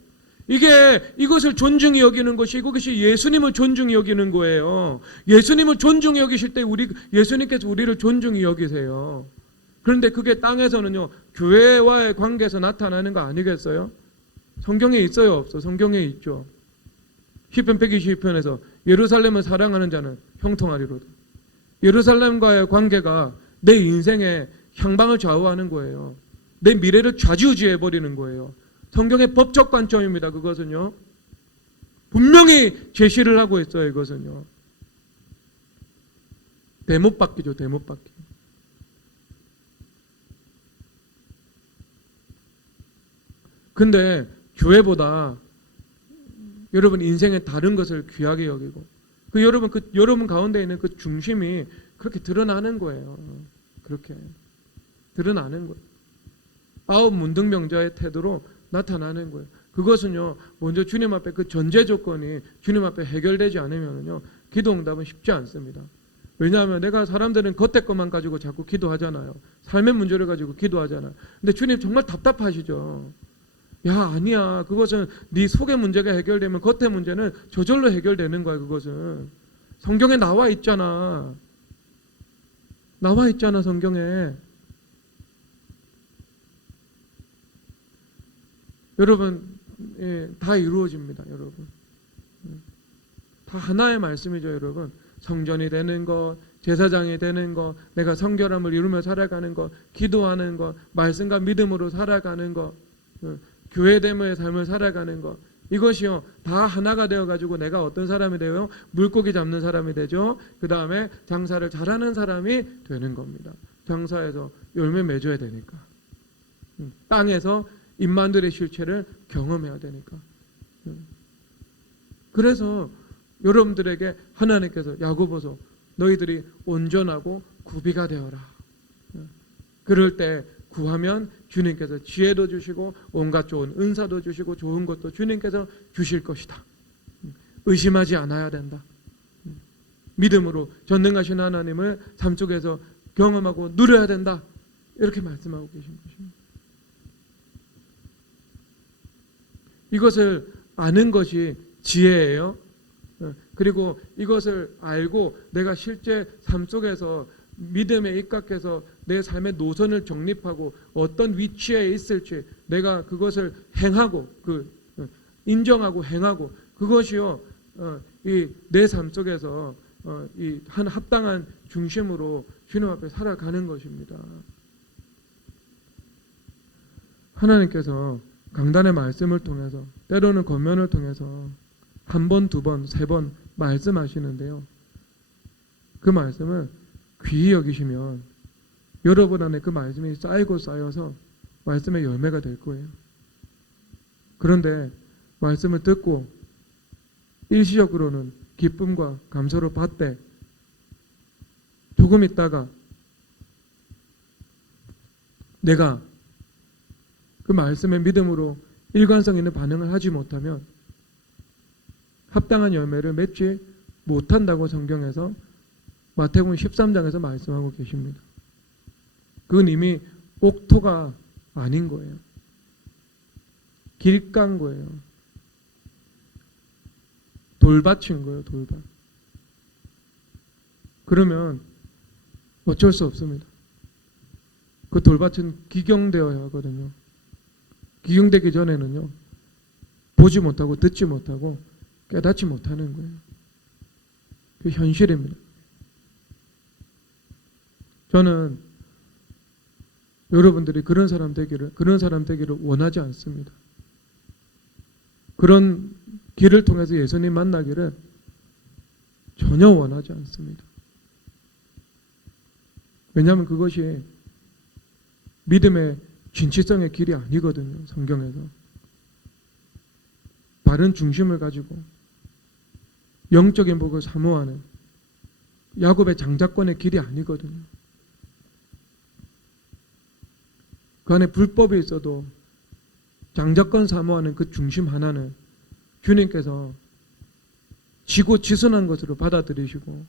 이것을 존중히 여기는 것이 이것이 예수님을 존중히 여기는 거예요. 예수님을 존중히 여기실 때 예수님께서 우리를 존중히 여기세요. 그런데 그게 땅에서는요, 교회와의 관계에서 나타나는 거 아니겠어요? 성경에 있어요, 없어? 성경에 있죠. 시편 122편에서 예루살렘을 사랑하는 자는 형통하리로다. 예루살렘과의 관계가 내 인생의 향방을 좌우하는 거예요. 내 미래를 좌지우지해버리는 거예요. 성경의 법적 관점입니다. 그것은요. 분명히 제시를 하고 있어요. 이것은요. 대못받기죠. 대못받기. 근데 교회보다 여러분 인생의 다른 것을 귀하게 여기고 여러분 가운데 있는 그 중심이 그렇게 드러나는 거예요. 그렇게 드러나는 거예요. 아홉 문둥병자의 태도로 나타나는 거예요. 그것은요, 먼저 주님 앞에 그 전제 조건이 주님 앞에 해결되지 않으면요, 기도 응답은 쉽지 않습니다. 왜냐하면 내가 사람들은 겉에 것만 가지고 자꾸 기도하잖아요. 삶의 문제를 가지고 기도하잖아요. 근데 주님 정말 답답하시죠. 야, 아니야. 그것은 네 속의 문제가 해결되면 겉의 문제는 저절로 해결되는 거야. 그것은 성경에 나와 있잖아. 나와 있잖아. 성경에. 여러분, 다 이루어집니다. 여러분, 다 하나의 말씀이죠. 여러분, 성전이 되는 것, 제사장이 되는 것, 내가 성결함을 이루며 살아가는 것, 기도하는 것, 말씀과 믿음으로 살아가는 것, 교회됨의 삶을 살아가는 것, 이것이요 다 하나가 되어가지고 내가 어떤 사람이 되요? 물고기 잡는 사람이 되죠. 그 다음에 장사를 잘하는 사람이 되는 겁니다. 장사에서 열매 맺어야 되니까, 땅에서 임만들의 실체를 경험해야 되니까. 그래서 여러분들에게 하나님께서 야고보서 너희들이 온전하고 구비가 되어라. 그럴 때 구하면 주님께서 지혜도 주시고 온갖 좋은 은사도 주시고 좋은 것도 주님께서 주실 것이다. 의심하지 않아야 된다. 믿음으로 전능하신 하나님을 삶 속에서 경험하고 누려야 된다. 이렇게 말씀하고 계신 것입니다. 이것을 아는 것이 지혜예요. 그리고 이것을 알고 내가 실제 삶 속에서 믿음에 입각해서 내 삶의 노선을 정립하고 어떤 위치에 있을지 내가 그것을 행하고 인정하고 행하고 그것이요 이 내 삶 속에서 이 한 합당한 중심으로 주님 앞에 살아가는 것입니다. 하나님께서 강단의 말씀을 통해서 때로는 권면을 통해서 한 번, 두 번, 세 번 말씀하시는데요. 그 말씀을 귀히 여기시면 여러분 안에 그 말씀이 쌓이고 쌓여서 말씀의 열매가 될 거예요. 그런데 말씀을 듣고 일시적으로는 기쁨과 감사로 받되 조금 있다가 내가 그 말씀의 믿음으로 일관성 있는 반응을 하지 못하면 합당한 열매를 맺지 못한다고 성경에서 마태복음 13장에서 말씀하고 계십니다. 그건 이미 옥토가 아닌 거예요. 길간 거예요. 돌밭인 거예요. 돌밭. 그러면 어쩔 수 없습니다. 그 돌밭은 기경되어야 하거든요. 기경되기 전에는요, 보지 못하고 듣지 못하고 깨닫지 못하는 거예요. 그 현실입니다. 저는 여러분들이 그런 사람 되기를 원하지 않습니다. 그런 길을 통해서 예수님 만나기를 전혀 원하지 않습니다. 왜냐하면 그것이 믿음의 진취성의 길이 아니거든요. 성경에서 바른 중심을 가지고 영적인 복을 사모하는 야곱의 장자권의 길이 아니거든요. 그 안에 불법이 있어도 장자권 사모하는 그 중심 하나는 주님께서 지고 지순한 것으로 받아들이시고,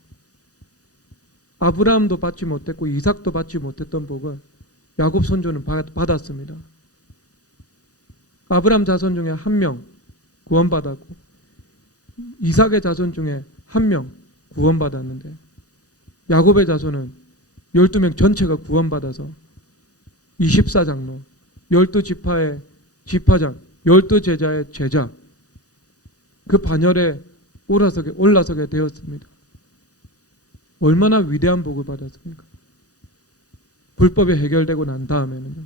아브라함도 받지 못했고 이삭도 받지 못했던 복을 야곱 선조는 받았습니다. 아브라함 자손 중에 한 명 구원받았고 이삭의 자손 중에 한 명 구원받았는데, 야곱의 자손은 12명 전체가 구원받아서 24장로, 12지파의 지파장, 12제자의 제자, 그 반열에 올라서게 되었습니다. 얼마나 위대한 복을 받았습니까? 불법이 해결되고 난 다음에는요.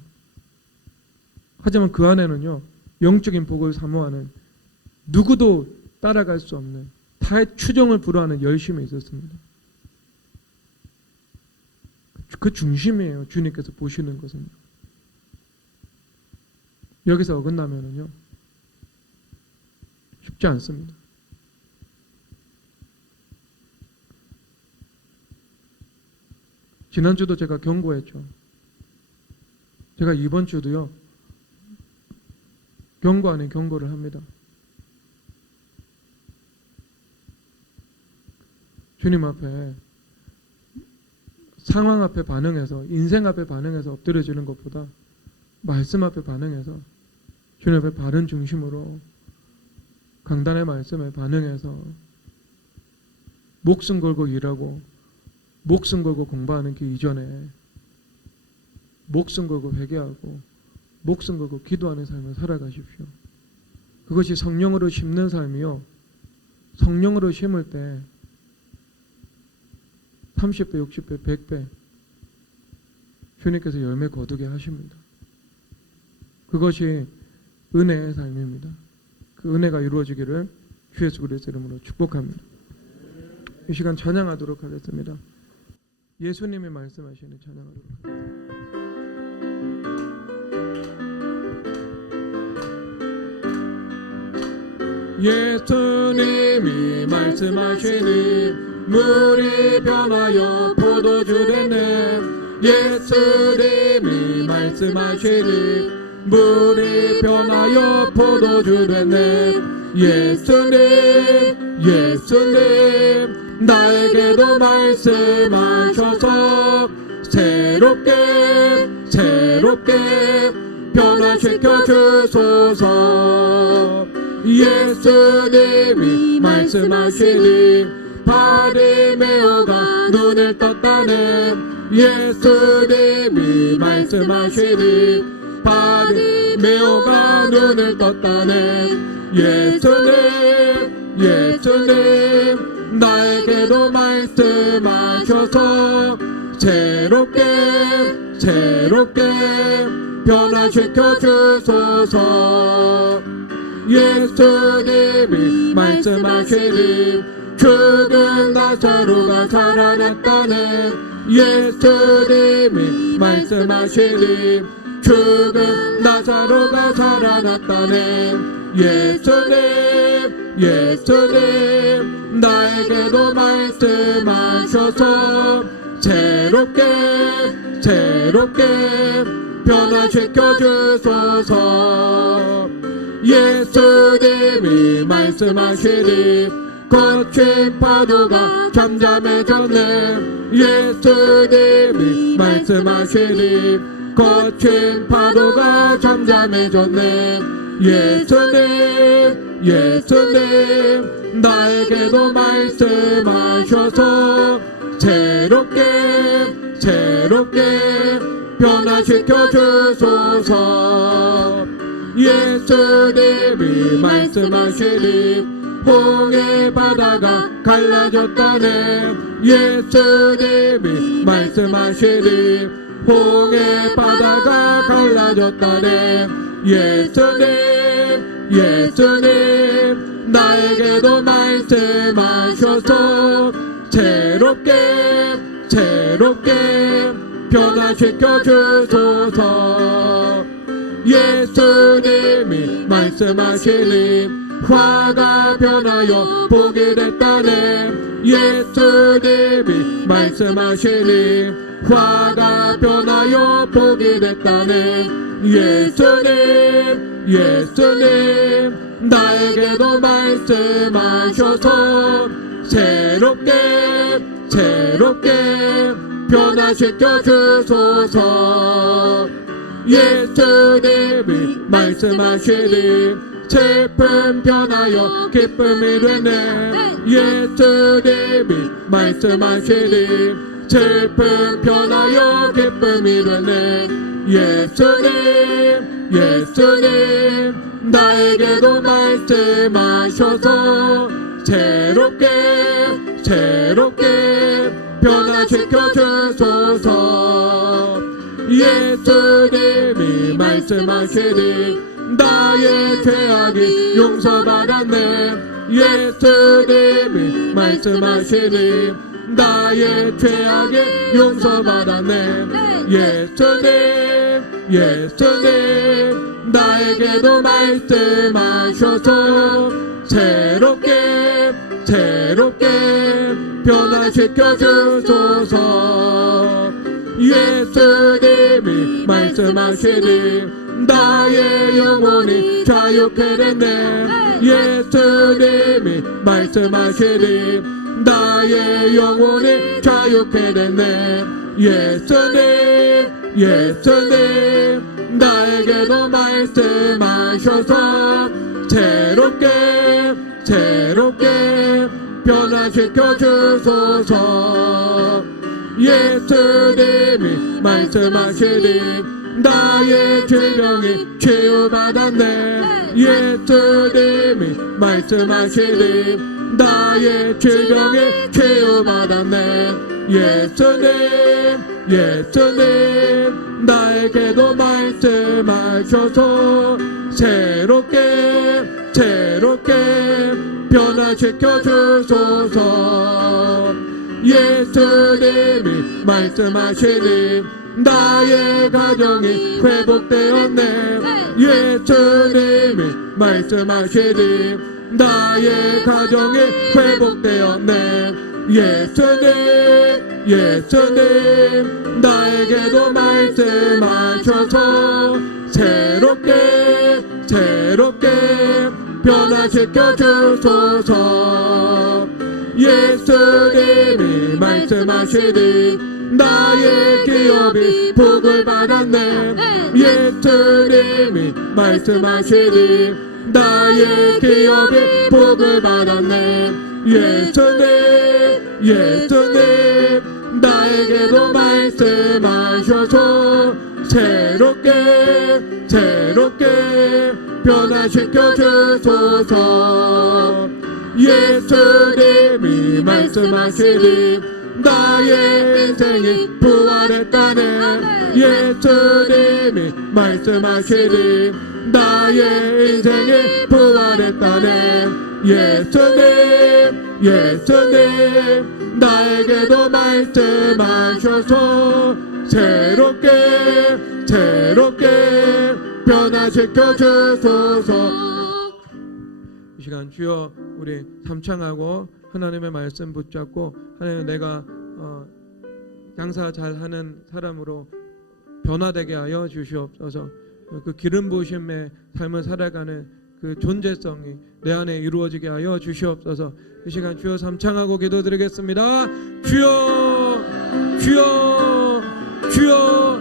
하지만 그 안에는요, 영적인 복을 사모하는 누구도 따라갈 수 없는 타의 추종을 불허하는 열심이 있었습니다. 그 중심이에요. 주님께서 보시는 것은요. 여기서 어긋나면은요, 쉽지 않습니다. 지난주도 제가 경고했죠. 제가 이번 주도요, 경고 아닌 경고를 합니다. 주님 앞에, 상황 앞에 반응해서, 인생 앞에 반응해서 엎드려지는 것보다 말씀 앞에 반응해서, 주님 앞에 바른 중심으로 강단의 말씀에 반응해서 목숨 걸고 일하고 목숨 걸고 공부하는 그 이전에 목숨 걸고 회개하고 목숨 걸고 기도하는 삶을 살아가십시오. 그것이 성령으로 심는 삶이요, 성령으로 심을 때 30배, 60배, 100배 주님께서 열매 거두게 하십니다. 그것이 은혜의 삶입니다. 그 은혜가 이루어지기를 주 예수 그리스도 이름으로 축복합니다. 이 시간 찬양하도록 하겠습니다. 예수님이 말씀하시는 찬양하도록 하겠습니다. 예수님이 말씀하시니 물이 변하여 포도주 되네. 예수님이 말씀하시니 물이 변하여 포도주 되네. 예수님, 예수님, 나에게도 말씀하셔서 새롭게 변화시켜 주소서. 예수님이 말씀하시니 발이 메어가 눈을 떴다네. 예수님이 말씀하시니 발이 메어가 눈을 떴다네. 예수님, 예수님, 나에게도 말씀하셔서 새롭게 변화시켜 주소서. 예수님이 말씀하시니 죽은 나사로가 살아났다네. 예수님이 말씀하시니 죽은 나사로가 살아났다네. 예수님, 예수님, 나에게도 말씀하셔서 새롭게 변화시켜 주소서. 예수님이 말씀하시니 거친 파도가 잠잠해졌네. 예수님이 말씀하시니 거친 파도가 잠잠해졌네. 예수님, 예수님, 나에게도 말씀하셔서 새롭게 변화시켜 주소서. 예수님이 말씀하시니 홍해 바다가 갈라졌다네. 예수님이 말씀하시니 홍해 바다가 갈라졌다네. 예수님, 예수님, 나에게도 말씀하셔서 새롭게 변화시켜 주소서. 예수님이 말씀하시니 화가 변하여 보게 됐다네. 예수님이 말씀하시니 화가 변하여 보게 됐다네. 예수님 나에게도 말씀하셔서 새롭게 변화시켜 주소서. 예수님이 말씀하시니 슬픔 변하여 기쁨이 되네. 예수님이 말씀하시니 슬픔 변하여 기쁨이 되네. 예수님 나에게도 말씀하셔서 새롭게 변화시켜 주소서. 예수님이 말씀하시니 나의 죄악이 용서받았네. 예수님이 말씀하시니 나의 죄악이 용서받았네. 예수님 나에게도 말씀하셔서 새롭게 변화시켜 주소서. 예수님이 말씀하시니 나의 영혼이 자유케 됐네. 예수님이 말씀하시니 나의 영혼이 자유케 됐네. 예수님 나에게도 말씀하셔서 새롭게 변화시켜 주소서. 예수님이 말씀하시니 나의 질병이 치유받았네. 예수님이 말씀하시니 나의 질병이 치유받았네. 예수님 나에게도 말씀하셔서 새롭게 변화시켜 주소서. 예수님이 말씀하시니 나의 가정이 회복되었네. 예수님이 말씀하시니 나의 가정이 회복되었네. 예수님 나에게도 말씀하셔서 새롭게 변화시켜 주소서. 예수님이 말씀하시니 나의 기업이 복을 받았네. 예수님이 말씀하시니 나의 기업이 복을 받았네. 예수님 나에게도 말씀하셔서 새롭게 변화시켜 주소서. 예수님이 말씀하시니 나의 인생이 부활했다네. 예수님이 말씀하시니 나의 인생이 부활했다네. 예수님 나에게도 말씀하셔서 새롭게 변화시켜 주소서. 이 시간 주여 우리 삼창하고 하나님의 말씀 붙잡고 하나님 내가 장사 잘하는 사람으로 변화되게 하여 주시옵소서. 그 기름 부으심의 삶을 살아가는 그 존재성이 내 안에 이루어지게 하여 주시옵소서. 이 시간 주여 삼창하고 기도드리겠습니다. 주여